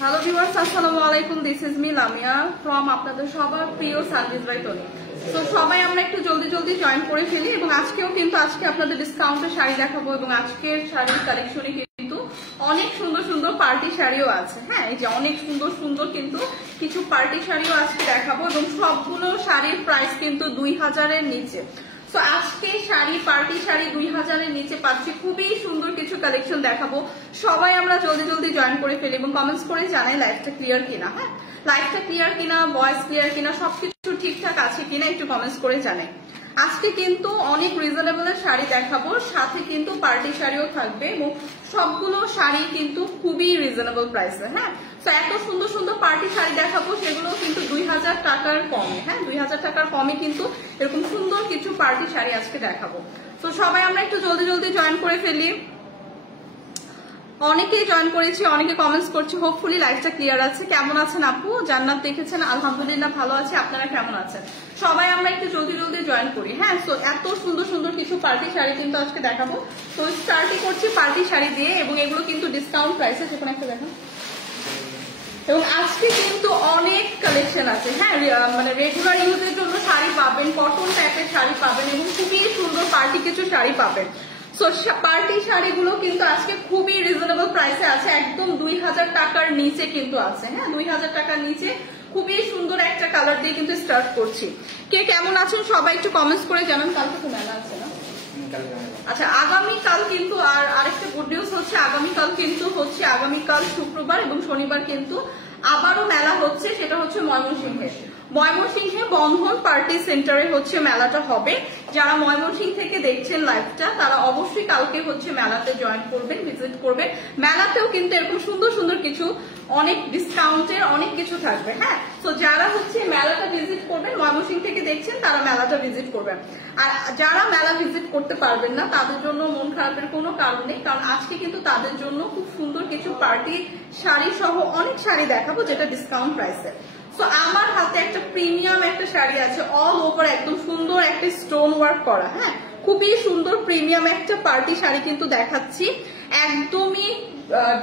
Hello viewers, আসসালামু আলাইকুম। This is me Lamia from আপনাদের সবার প্রিয় সার্ভিস বাই তনি। তো সবাই আমরা একটু জলদি জলদি জয়েন করে ফেলি এবং আজকেও কিন্তু আপনাদের ডিসকাউন্টে শাড়ি দেখাবো এবং আজকের শাড়ির কালেকশনে কিন্তু অনেক সুন্দর সুন্দর পার্টি শাড়িও আছে। হ্যাঁ, এই যে অনেক সুন্দর সুন্দর কিন্তু কিছু পার্টি শাড়িও আজকে দেখাবো এবং সবগুলো শাড়ির প্রাইস কিন্তু 2000-এর নিচে। তো আজকে শাড়ি পার্টি শাড়ি 2000-এর নিচে পাচ্ছি। খুবই সুন্দর কিছু কালেকশন দেখাবো। সবাই আমরা জলদি জলদি জয়েন করে ফেলি এবং কমেন্টস করে জানাই লাইফটা ক্লিয়ার কিনা। হ্যাঁ, লাইফটা ক্লিয়ার কিনা, ভয়েস ক্লিয়ার কিনা, সবকিছু ঠিকঠাক আছে কিনা একটু কমেন্টস করে জানাই। আজকে কিন্তু অনেক রিজনেবলের শাড়ি দেখাবো, সাথে কিন্তু পার্টি শাড়িও থাকবে এবং সবগুলো শাড়ি কিন্তু খুবই রিজনেবল প্রাইসে। হ্যাঁ, তো এত সুন্দর সুন্দর পার্টি শাড়ি দেখাবো, সেগুলো কিন্তু 2000 টাকার কমে। হ্যাঁ, 2000 টাকার কমে কিন্তু এরকম সুন্দর কিছু পার্টি শাড়ি আজকে দেখাবো। তো সবাই আমরা একটু জলদি জলদি জয়েন করে ফেলি। অনেকেই জয়েন করেছি, অনেকে কমেন্টস করছে। হোপফুলি লাইফটা ক্লিয়ার আছে। কেমন আছেন আপু? জান্নাত দেখেছেন? আলহামদুলিল্লাহ ভালো আছে। আপনারা কেমন আছেন? সবাই আমরা একটু জলদি জলদি জয়েন করি। হ্যাঁ, তো এত সুন্দর সুন্দর কিছু পার্টি শাড়ি কিন্তু আজকে দেখাবো। তো স্টার্টই করছি পার্টি শাড়ি দিয়ে এবং এগুলো কিন্তু ডিসকাউন্ট প্রাইসে। যেখানে একটা দেখেন, এবং আজকে কিন্তু অনেক কালেকশন আছে। হ্যাঁ, মানে রেগুলার ইউজের জন্য শাড়ি পাবেন, কটন টাইপের শাড়ি পাবেন এবং খুবই সুন্দর পার্টি কিছু শাড়ি পাবেন। সো পার্টি শাড়িগুলো কিন্তু আজকে খুবই রিজনেবল প্রাইসে আছে, একদম 2000 টাকার নিচে কিন্তু আছে। হ্যাঁ, 2000 টাকার নিচে খুবই সুন্দর একটা কালার দিয়ে কিন্তু স্টার্ট করছি। কে কেমন আছেন সবাই একটু কমেন্টস করে জানান। কালকে তো মেলা আছে না? আচ্ছা, আগামীকাল কিন্তু আরেকটা গুড নিউজ হচ্ছে, আগামীকাল শুক্রবার এবং শনিবার কিন্তু আবারও মেলা হচ্ছে। সেটা হচ্ছে ময়মনসিংহে বন্ধন পার্টি সেন্টারে হচ্ছে মেলাটা হবে। যারা ময়মনসিংহ থেকে দেখছেন লাইভটা, তারা অবশ্যই কালকে হচ্ছে মেলাতে জয়েন করবেন, ভিজিট করবেন। মেলাতেও কিন্তু এরকম সুন্দর সুন্দর কিছু অনেক ডিসকাউন্টের অনেক কিছু থাকবে। হ্যাঁ, তো যারা হচ্ছে মেলাটা ভিজিট করবেন, ময়মনসিংহ থেকে দেখছেন, তারা মেলাটা ভিজিট করবেন। আর যারা মেলা ভিজিট করতে পারবেন না, তাদের জন্য মন খারাপের কোনো কারণ নেই, কারণ আজকে কিন্তু তাদের জন্য খুব সুন্দর কিছু পার্টি শাড়ি সহ অনেক শাড়ি দেখাবো, যেটা ডিসকাউন্ট প্রাইসে। তো আমার হাতে একটা প্রিমিয়াম একটা শাড়ি আছে, অল ওভার একদম সুন্দর একটা স্টোন ওয়ার্ক করা। হ্যাঁ, খুবই সুন্দর প্রিমিয়াম একটা পার্টি শাড়ি কিন্তু দেখাচ্ছি। একদমই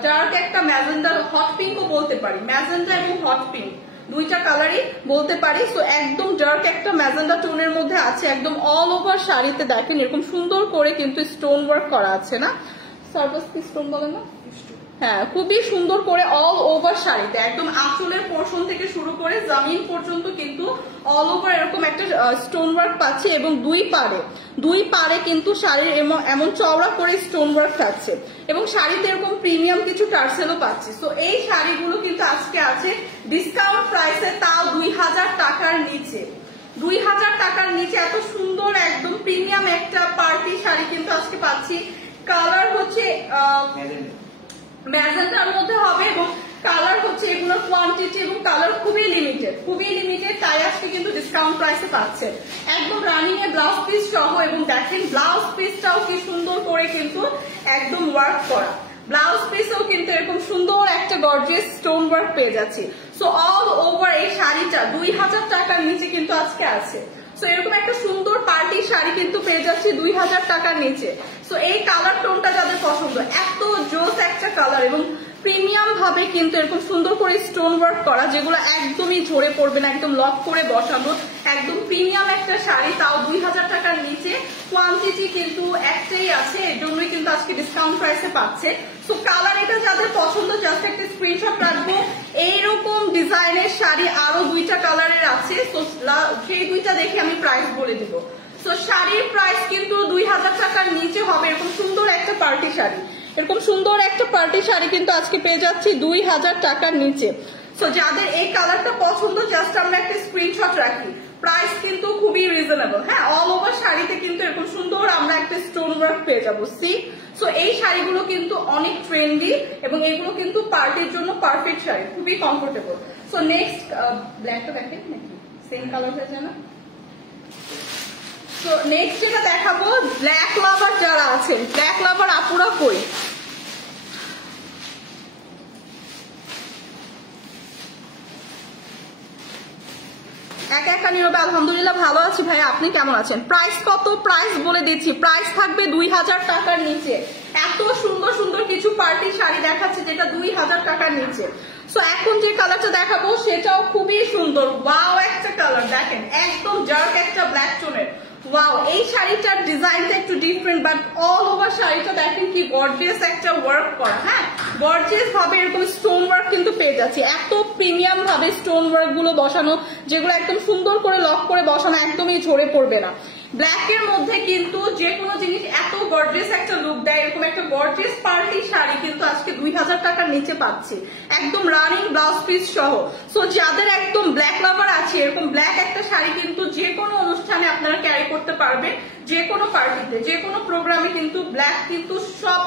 ডার্ক একটা ম্যাজেন্ডা, হট পিঙ্কও বলতে পারি, ম্যাজেন্ডা এবং হট পিঙ্ক দুইটা কালারই বলতে পারি। তো একদম ডার্ক একটা ম্যাজেন্ডা টোনের মধ্যে আছে, একদম অল ওভার শাড়িতে দেখেন এরকম সুন্দর করে কিন্তু স্টোন ওয়ার্ক করা আছে। না সার্ভিস কি স্টোন বলে না? হ্যাঁ, খুবই সুন্দর করে অল ওভার শাড়িতে একদম আঁচলের পোর্শন থেকে শুরু করে জামিন পর্যন্ত কিন্তু অল ওভার এরকম একটা স্টোন ওয়ার্ক পাচ্ছি এবং দুই পারে কিন্তু শাড়ির এমন চওড়া করে স্টোন ওয়ার্ক থাকছে এবং শাড়িতে এরকম প্রিমিয়াম কিছু টার্সেলও পাচ্ছি। তো এই শাড়িগুলো কিন্তু আজকে আছে ডিসকাউন্ট প্রাইসে, তাও 2000 টাকার নিচে। 2000 টাকার নিচে এত সুন্দর একদম প্রিমিয়াম একটা পার্টি শাড়ি কিন্তু আজকে পাচ্ছি। কালার হচ্ছে ম্যাজেন্টার মধ্যে হবে এবং কালার হচ্ছে এগুলোর কোয়ান্টিটি এবং কালার খুবই লিমিটেড, তাই আজকে কিন্তু ডিসকাউন্ট প্রাইসে পাচ্ছে। একদম রানিং এ ব্লাউজ পিস সহ এবং দেখেন ব্লাউজ পিসটাও কি সুন্দর করে কিন্তু একদম ওয়ার্ক করা। ব্লাউজ পিসেও কিন্তু এরকম সুন্দর একটা গর্জিয়াস স্টোন ওয়ার্ক পেয়ে যাচ্ছি। সো অল ওভার এই শাড়িটা 2000 টাকার নিচে কিন্তু আজকে আছে। সো এরকম একটা সুন্দর পার্টি শাড়ি কিন্তু পেয়ে যাচ্ছি 2000 টাকার নিচে। সো এই কালার টোনটা যাদের পছন্দ, এত জোস একটা কালার এবং প্রিমিয়াম ভাবে কিন্তু এরকম সুন্দর করে স্টোন ওয়ার্ক করা, যেগুলো একদমই ঝরে পড়বে না, একদম লক করে বসানো, একদম প্রিমিয়াম একটা শাড়ি, তাও 2000 টাকার নিচে। কোয়ান্টিটি কিন্তু একটাই আছে, এর জন্যই কিন্তু আজকে ডিসকাউন্ট প্রাইসে পাচ্ছে। তো কালার এটা যাদের পছন্দ, জাস্ট একটা স্ক্রিনশট রাখবো। এইরকম ডিজাইনের শাড়ি আরো 2টা কালারের আছে, তো সেই 2টা দেখে আমি প্রাইস বলে দিব। তো শাড়ির প্রাইস কিন্তু 2000 টাকার নিচে হবে। এরকম সুন্দর একটা পার্টি শাড়ি কিন্তু আজকে পেয়ে যাচ্ছি 2000 টাকার নিচে। তো যাদের এই কালারটা পছন্দ, জাস্ট আমরা একটা স্ক্রিনশট রাখি। প্রাইস কিন্তু খুবই রিজনেবল। হ্যাঁ, অল ওভার শাড়িতে কিন্তু এরকম সুন্দর আমরা একটা স্টোন ওয়ার্ক পেয়ে যাবো। সো এই শাড়িগুলো কিন্তু অনেক ট্রেন্ডি এবং এগুলো কিন্তু পার্টির জন্য পারফেক্ট শাড়ি, খুবই কমফোর্টেবল। সো নেক্সট ব্ল্যাকটা দেখেন নাকি সেম কালার হয়ে যায় না? তো নেক্সট যেটা দেখাবো, ব্ল্যাক লাভার যারা আছেন, ব্ল্যাক লাভার আপুরা কই? একা নীরবে আলহামদুলিল্লাহ ভালো আছি ভাই, আপনি কেমন আছেন? প্রাইস কত? প্রাইস বলে দিচ্ছি, প্রাইস থাকবে 2000 টাকার নিচে। এত সুন্দর সুন্দর কিছু পার্টি শাড়ি দেখাচ্ছে যেটা 2000 টাকার নিচে। সো এখন যে কালারটা দেখাবো সেটাও খুবই সুন্দর, ওয়াও একটা কালার, দেখেন একদম ডার্ক একটা ব্ল্যাক টোনের। ওয়াও, এই শাড়িটার ডিজাইনটা একটু ডিফারেন্ট, বাট অল ওভার শাড়িটা দেখেন কি গর্জিয়াস একটা ওয়ার্ক করা। হ্যাঁ, গর্জিয়াস ভাবে এরকম স্টোন ওয়ার্ক কিন্তু পেয়ে যাচ্ছি, এত প্রিমিয়াম ভাবে স্টোন ওয়ার্ক গুলো বসানো, যেগুলো একদম সুন্দর করে লক করে বসানো, একদমই ঝরে পড়বে না। ব্ল্যাক এর মধ্যে কিন্তু যে কোনো জিনিস এত গর্জিয়াস একটা লুক দেয়, এরকম একটা গর্জিয়াস পার্টি শাড়ি কিন্তু আজকে 2000 টাকার নিচে পাচ্ছি, একদম রানিং ব্লাউজ পিস সহ। সো যাদের একদম ব্ল্যাক লাভার আছে, এরকম ব্ল্যাক একটা শাড়ি কিন্তু যে কোনো অনুষ্ঠানে আপনারা ক্যারি করতে পারবেন, যে কোনো পার্টিতে, যে কোনো প্রোগ্রামে কিন্তু ব্ল্যাক কিন্তু সব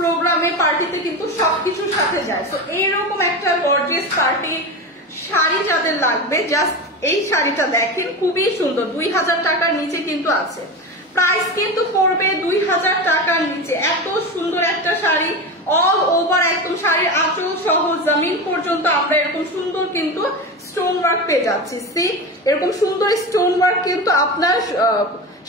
প্রোগ্রামে পার্টিতে কিন্তু সবকিছুর সাথে যায়। সো এইরকম একটা গর্জিয়াস পার্টি শাড়ি যাদের লাগবে, জাস্ট এই শাড়িটা দেখেন, খুবই সুন্দর, 2000 টাকার নিচে কিন্তু আছে। প্রাইস কিন্তু পড়বে 2000 টাকার নিচে। এত সুন্দর একটা শাড়ি, অল ওভার একদম শাড়ির আঁচল সহ জমিন পর্যন্ত আমরা এরকম সুন্দর কিন্তু স্টোন ওয়ার্ক পেয়ে যাচ্ছি। সি, এরকম সুন্দর স্টোন ওয়ার্ক কিন্তু আপনার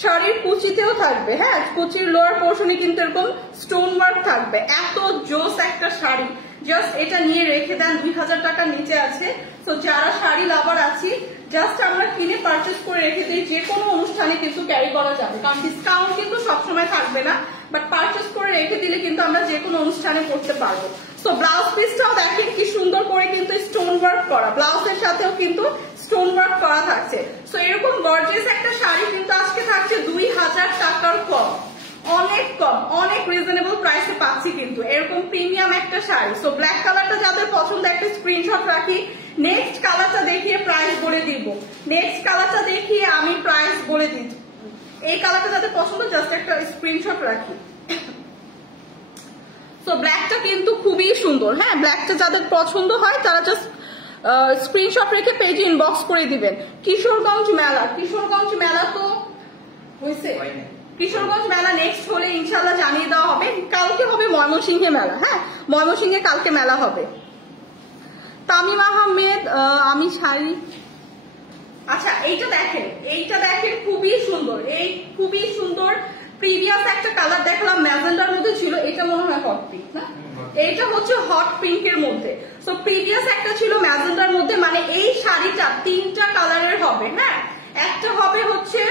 শাড়ির কুচিতেও থাকবে। হ্যাঁ, কুচির লোয়ার পোর্শনে কিন্তু এরকম স্টোন ওয়ার্ক থাকবে। এত জোস একটা শাড়ি, জাস্ট এটা নিয়ে রেখে দেন, 2000 টাকার নিচে আছে। তো যারা শাড়ি লাভার আছি, জাস্ট আমরা কিনে পারচেস করে রেখে দিই, যে কোনো অনুষ্ঠানে কিন্তু ক্যারি করা যাবে, কারণ ডিসকাউন্ট কিন্তু সবসময় থাকবে না, বাট পারচেস করে রেখে দিলে কিন্তু আমরা যে কোনো অনুষ্ঠানে করতে পারবো। তো ব্লাউজ পিসটাও দেখেন কি সুন্দর করে কিন্তু স্টোন ওয়ার্ক করা, ব্লাউজের সাথেও কিন্তু স্টোন ওয়ার্ক করা থাকছে। তো এরকম গর্জিয়াস একটা শাড়ি কিন্তু আজকে থাকছে 2000 টাকার কম, অনেক কম, অনেক রিজনেবল প্রাইসে পাচ্ছি কিন্তু এরকম প্রিমিয়াম একটা শাড়ি। সো ব্ল্যাক কালারটা যাদের পছন্দ, একটা স্ক্রিনশট রাখি, নেক্সট কালারটা দেখিয়ে প্রাইস বলে দিব, নেক্সট কালারটা দেখিয়ে আমি প্রাইস বলে দিই। এই কালারটা যাদের পছন্দ, জাস্ট একটা স্ক্রিনশট রাখি। তো ব্ল্যাকটা কিন্তু খুবই সুন্দর। হ্যাঁ, ব্ল্যাকটা যাদের পছন্দ হয় তারা জাস্ট স্ক্রিনশট রেখে পেজে ইনবক্স করে দিবেন। কিশোরগঞ্জ মেলা, কিশোরগঞ্জ মেলা তো হয়েছে, কিশোরগঞ্জ মেলা নেক্সট হলে ইনশাল্লাহ জানিয়ে দেওয়া হবে। কালকে হবে ময়মনসিংহে মেলা। হ্যাঁ, ময়মনসিংহে কালকে মেলা হবে। তামিম আহমেদ, আমি শাড়ি, আচ্ছা এইটা দেখেন, এইটা দেখেন খুবই সুন্দর, এই খুবই সুন্দর। প্রিভিয়াস একটা কালার দেখলাম ম্যাজেন্ডার মধ্যে ছিল, এটা মনে হয় হট পিঙ্ক না, এইটা হচ্ছে হট পিঙ্কের মধ্যে। তো প্রিভিয়াস একটা ছিল ম্যাজেন্ডার মধ্যে, মানে এই শাড়িটা 3টা কালারের হবে। হ্যাঁ, একটা হবে হচ্ছে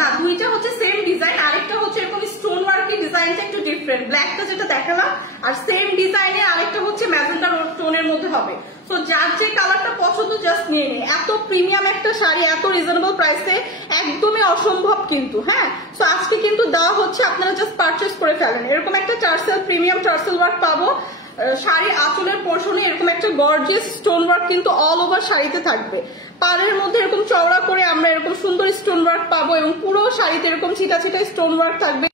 না, দুইটা হচ্ছে সেম ডিজাইন, আরেকটা হচ্ছে এরকম স্টোন ওয়ার্কের ডিজাইনটা একটু ডিফারেন্ট, ব্ল্যাকটা যেটা দেখালাম, আর সেম ডিজাইনে আরেকটা হচ্ছে ম্যাজেন্ডা টোনের মধ্যে হবে। তো যার যে কালারটা পছন্দ জাস্ট নিয়ে নিন। এত প্রিমিয়াম একটা শাড়ি এত রিজনেবল প্রাইসে একদমই অসম্ভব কিন্তু। হ্যাঁ, তো আজকে কিন্তু দেওয়া হচ্ছে, আপনারা জাস্ট পারচেস করে ফেলেন। এরকম একটা টার্সেল, প্রিমিয়াম টার্সেল ওয়ার্ক পাবো শাড়ির আঁচলের পোর্শনে, এরকম একটা গর্জিয়াস স্টোন ওয়ার্ক কিন্তু অল ওভার শাড়িতে থাকবে। পাড়ের মধ্যে এরকম চওড়া করে আমরা এরকম সুন্দর স্টোন ওয়ার্ক পাবো, এবং পুরো শাড়িতে এরকম ছিটা ছিটা স্টোন ওয়ার্ক থাকবে,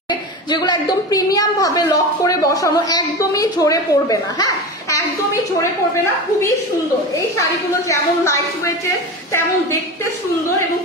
যেগুলো একদম প্রিমিয়াম ভাবে লক করে বসানো, একদমই ঝরে পড়বে না। হ্যাঁ, একদমই ঝরে পড়বে না, খুবই সুন্দর। এই শাড়িগুলো যেমন লাইট ওয়েটের তেমন দেখতে সুন্দর, এবং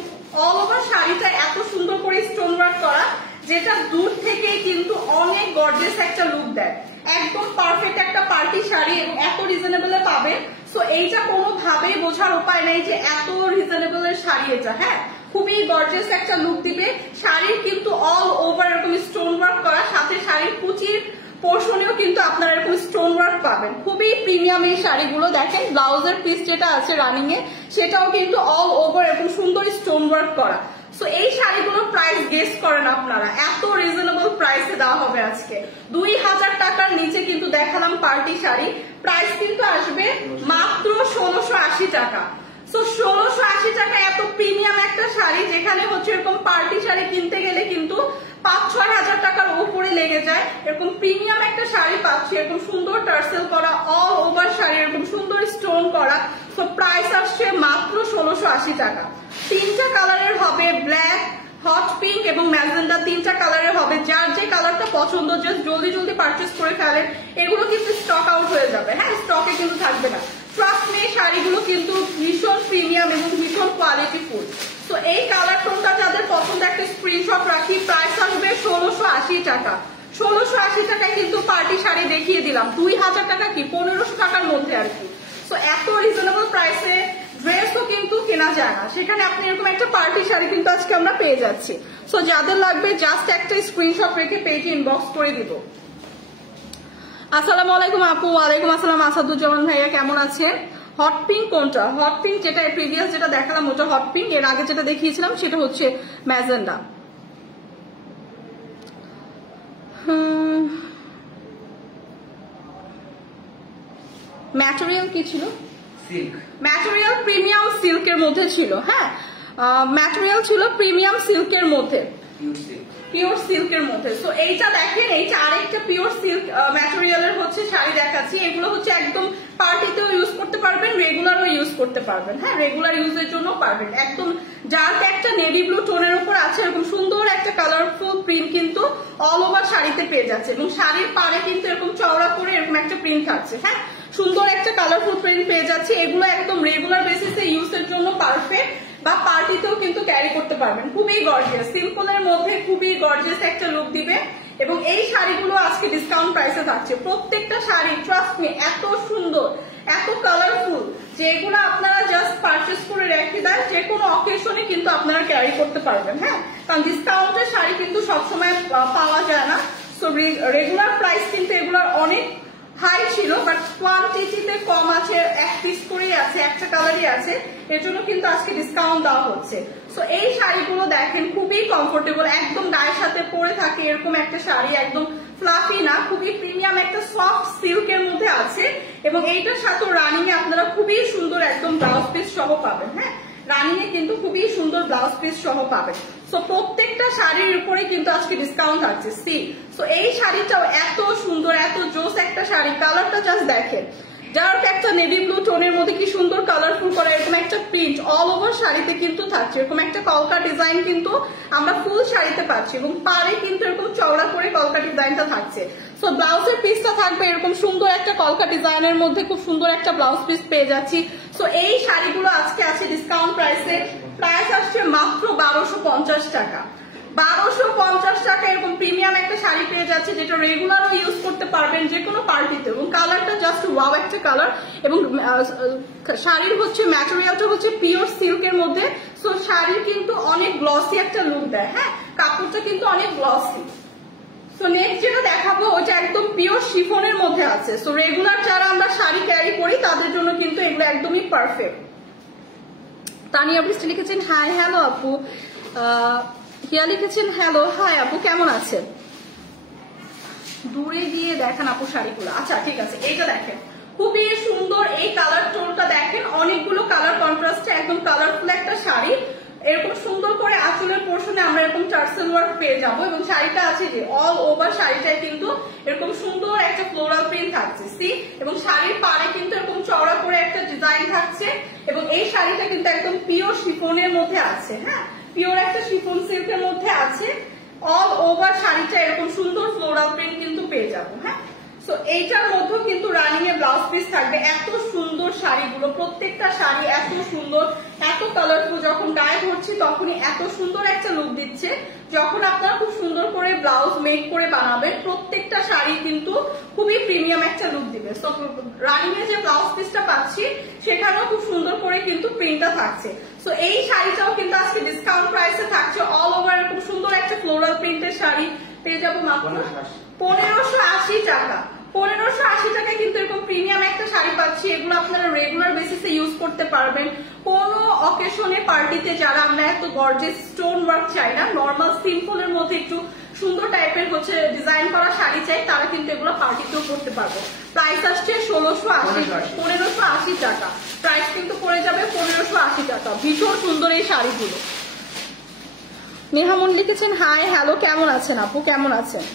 অল ওভার শাড়িটা এত সুন্দর করে স্টোন ওয়ার্ক করা, যেটা দূর থেকে কিন্তু অনেক গর্জিয়াস একটা লুক দেয়। একদম পারফেক্ট একটা পার্টি শাড়ি, এবং এত রিজনেবলে পাবে। সো এইটা কোনোভাবেই বোঝার উপায় নেই যে এত রিজনেবলের শাড়ি এটা। হ্যাঁ, খুবই গর্জিয়াস একটা লুক দিবে। শাড়ির কিন্তু অল ওভার এরকম স্টোন ওয়ার্ক করা, সাথে শাড়ির কুচির পোর্শনেও কিন্তু আপনারা এরকম স্টোন ওয়ার্ক পাবেন। খুবই প্রিমিয়াম এই শাড়িগুলো। দেখেন ব্লাউজের পিস যেটা আছে রানিং এ, সেটাও কিন্তু অল ওভার এরকম সুন্দর স্টোন ওয়ার্ক করা। সো এই শাড়িগুলোর প্রাইস গেস করেন আপনারা, এত রিজনেবল প্রাইসে দেওয়া হবে আজকে 2000 টাকার নিচে কিন্তু দেখালাম পার্টি শাড়ি। প্রাইস কিন্তু আসবে মাত্র 1680 টাকা। সো 1680 টাকা এত প্রিমিয়াম একটা শাড়ি, যেখানে হচ্ছে এরকম পার্টি শাড়ি কিনতে গেলে কিন্তু 5-6 হাজার টাকার উপরে লেগে যায়। এরকম প্রিমিয়াম একটা শাড়ি পাচ্ছি, এরকম সুন্দর টার্সেল করা অল ওভার শাড়ি, এরকম সুন্দর স্টোন করা। সো প্রাইস আসছে মাত্র 1680 টাকা। 3টা কালারের হবে, ব্ল্যাক, হট পিঙ্ক এবং ম্যাজেন্ডা, 3টা কালারের হবে। যার যে কালারটা পছন্দ জাস্ট জলদি জলদি পারচেস করে ফেলেন, এগুলো কিন্তু স্টক আউট হয়ে যাবে। হ্যাঁ, স্টকে কিন্তু থাকবে না। ট্রাস্ট মি, শাড়িগুলো কিন্তু ভীষণ প্রিমিয়াম এবং ভীষণ কোয়ালিটি ফুল। তো এই কালার টোনটা যাদের পছন্দ, একটা স্ক্রিনশট রাখি। প্রাইস আসবে 1680 টাকা। 1680 টাকায় কিন্তু পার্টি শাড়ি দেখিয়ে দিলাম। 2000 টাকা কি 1500 টাকার মধ্যে আর কি। তো এত রিজনেবল প্রাইসে ড্রেসও কিন্তু কেনা যায় না, সেখানে আপনি এরকম একটা পার্টি শাড়ি কিন্তু আজকে আমরা পেয়ে যাচ্ছি। সো যাদের লাগবে জাস্ট একটা স্ক্রিনশট রেখে পেজে ইনবক্স করে দিব। আসসালামু আলাইকুম আপু। ওয়ালাইকুম আসসালাম আসাদুজ্জামান ভাইয়া, কেমন আছেন? হট পিঙ্ক কোনটা? হট পিঙ্ক যেটা প্রিভিয়াস যেটা দেখালাম ওটা হট পিঙ্ক, এর আগে যেটা দেখিয়েছিলাম সেটা হচ্ছে ম্যাজেন্ডা। ম্যাটেরিয়াল কি ছিল? সিল্ক। ম্যাটেরিয়াল প্রিমিয়াম সিল্কের মধ্যে ছিল। হ্যাঁ, ম্যাটেরিয়াল ছিল প্রিমিয়াম সিল্কের মধ্যে, পিওর সিল্কের মধ্যে। তো এইটা দেখেন, এইটা আরেকটা পিওর সিল্ক ম্যাটেরিয়ালের হচ্ছে শাড়ি দেখাচ্ছি। এগুলো হচ্ছে একদম পার্টিতেও ইউজ করতে পারবেন, রেগুলারও ইউজ করতে পারবেন। হ্যাঁ, রেগুলার ইউজের জন্য পারবেন। একদম ডার্ক একটা নেভি ব্লু টোনের উপর আছে, এরকম সুন্দর একটা কালারফুল প্রিন্ট কিন্তু অল ওভার শাড়িতে পেয়ে যাচ্ছে, এবং শাড়ির পাড়ে কিন্তু এরকম চওড়া করে এরকম একটা প্রিন্ট থাকছে। হ্যাঁ, সুন্দর একটা কালারফুল প্রিন্ট পেয়ে যাচ্ছে। এগুলো একদম রেগুলার বেসিসে ইউজের জন্য পারফেক্ট, বা পার্টিতেও কিন্তু ক্যারি করতে পারবেন। খুবই গর্জিয়াস, সিম্পলের মধ্যে খুবই গর্জিয়াস একটা লুক দিবে। এবং এই শাড়িগুলো আজকে ডিসকাউন্ট প্রাইসে থাকছে। প্রত্যেকটা শাড়ি ট্রাস্ট মি এত সুন্দর, এত কালারফুল, যে এগুলো আপনারা জাস্ট পারচেস করে রেখে দেন, যে কোনো অকেশনে কিন্তু আপনারা ক্যারি করতে পারবেন। হ্যাঁ, কারণ ডিসকাউন্টের শাড়ি কিন্তু সবসময় পাওয়া যায় না। সো রেগুলার প্রাইস কিন্তু এগুলোর অনেক হাই ছিল, বাট কোয়ান্টিটিতে কম আছে, এক পিস করেই আছে, একটা কালারই আছে, এর জন্য কিন্তু আজকে ডিসকাউন্ট দেওয়া হচ্ছে। সো এই শাড়িগুলো দেখেন খুবই কমফোর্টেবল, একদম গায়ের সাথে পরে থাকে এরকম একটা শাড়ি, একদম ফ্লাফি না, খুবই প্রিমিয়াম একটা সফট সিল্কের মধ্যে আছে। এবং এইটার সাথে রানিং এ আপনারা খুবই সুন্দর একদম ব্লাউজ পিস সহ পাবেন। হ্যাঁ, রানিং এ কিন্তু খুবই সুন্দর ব্লাউজ পিস সহ পাবেন। সো প্রত্যেকটা শাড়ির উপরে কিন্তু আজকে ডিসকাউন্ট আছে। সি, সো এই শাড়িটাও এত সুন্দর, এত জোস একটা শাড়ি। কালারটা জাস্ট দেখেন, ডার্ক একটা নেভি ব্লু টোনের মধ্যে কি সুন্দর কালারফুল করা এরকম একটা প্রিন্ট অল ওভার শাড়িতে কিন্তু থাকছে। এরকম একটা কলকা ডিজাইন কিন্তু আমরা ফুল শাড়িতে পাচ্ছি, এবং পাড়ে কিন্তু এরকম চওড়া করে কলকা ডিজাইনটা থাকছে। সো ব্লাউজের পিসটা থাকবে এরকম সুন্দর একটা কলকা ডিজাইনের মধ্যে, খুব সুন্দর একটা ব্লাউজ পিস পেয়ে যাচ্ছি। সো এই শাড়িগুলো আজকে আছে ডিসকাউন্ট প্রাইসে। প্রাইস আসছে মাত্র 1250 টাকা। 1250 টাকা এরকম প্রিমিয়াম একটা শাড়ি পেয়ে যাচ্ছে, যেটা রেগুলারও ইউজ করতে পারবেন যে কোনো পার্টিতে। এবং কালারটা জাস্ট ওয়াও একটা কালার, এবং শাড়ির হচ্ছে ম্যাটেরিয়ালটা হচ্ছে পিওর সিল্কের মধ্যে। সো শাড়ির কিন্তু অনেক গ্লসি একটা লুক দেয়। হ্যাঁ, কাপড়টা কিন্তু অনেক গ্লসি। সো নেক্সট যেটা দেখাবো ওটা একদম পিওর শিফনের মধ্যে আছে। সো রেগুলার যারা আমরা শাড়ি ক্যারি করি তাদের জন্য কিন্তু এগুলো একদমই পারফেক্ট। তানিয়া বৃষ্টি লিখেছেন হাই হ্যালো আপু। হিয়া লিখেছেন হ্যালো হাই আপু, কেমন আছেন? দূরে দিয়ে দেখেন আপু শাড়িগুলো। আচ্ছা ঠিক আছে, এইটা দেখেন খুবই সুন্দর, এই কালার টোনটা দেখেন, অনেকগুলো কালার কন্ট্রাস্টে একদম কালারফুল একটা শাড়ি। এরকম সুন্দর করে আঁচলের পোর্শনে আমরা এরকম টার্সেল ওয়ার্ক পেয়ে যাবো, এবং শাড়িটা আছে যে অল ওভার শাড়িটায় কিন্তু এরকম সুন্দর একটা ফ্লোরাল প্রিন্ট থাকছে। সি, এবং শাড়ির পাড়ে কিন্তু এরকম চওড়া করে একটা ডিজাইন থাকছে, এবং এই শাড়িটা কিন্তু একদম পিওর শিফনের মধ্যে আছে। হ্যাঁ, পিওর একটা শিফন সিল্কের মধ্যে আছে। অল ওভার শাড়িটা এরকম সুন্দর ফ্লোরাল প্রিন্ট কিন্তু পেয়ে যাবো। হ্যাঁ, সো এইটার মধ্যেও কিন্তু রানিং এ ব্লাউজ পিস থাকবে। এত সুন্দর শাড়িগুলো, প্রত্যেকটা শাড়ি এত সুন্দর, এত কালারফুল, যখন গায়ে ধরছি তখনই এত সুন্দর একটা লুক দিচ্ছে। যখন আপনারা খুব সুন্দর করে ব্লাউজ মেক করে বানাবেন, প্রত্যেকটা শাড়ি কিন্তু খুবই প্রিমিয়াম একটা লুক দিবে। সো রানিং এ যে ব্লাউজ পিসটা পাচ্ছি সেখানেও খুব সুন্দর করে কিন্তু প্রিন্টটা থাকছে। সো এই শাড়িটাও কিন্তু আজকে ডিসকাউন্ট প্রাইসে থাকছে। অল ওভার খুব সুন্দর একটা ফ্লোরাল প্রিন্টের শাড়ি পেয়ে যাবো মাত্র 1580 টাকা। 1580 টাকায় কিন্তু এরকম প্রিমিয়াম একটা শাড়ি পাচ্ছি। এগুলো আপনারা রেগুলার বেসিসে ইউজ করতে পারবেন। কোনো অকেশনে পার্টিতে যারা আমরা এত গর্জিয়াস স্টোন ওয়ার্ক চাই না, নর্মাল সিম্পলের মধ্যে একটু সুন্দর টাইপের হচ্ছে ডিজাইন করা শাড়ি চাই, তারা কিন্তু এগুলো পার্টিতেও করতে পারবে। প্রাইস আসছে 1580 টাকা। প্রাইস কিন্তু পড়ে যাবে 1580 টাকা। ভীষণ সুন্দর এই শাড়িগুলো। নেহামন লিখেছেন হাই হ্যালো, কেমন আছেন আপু, কেমন আছেন?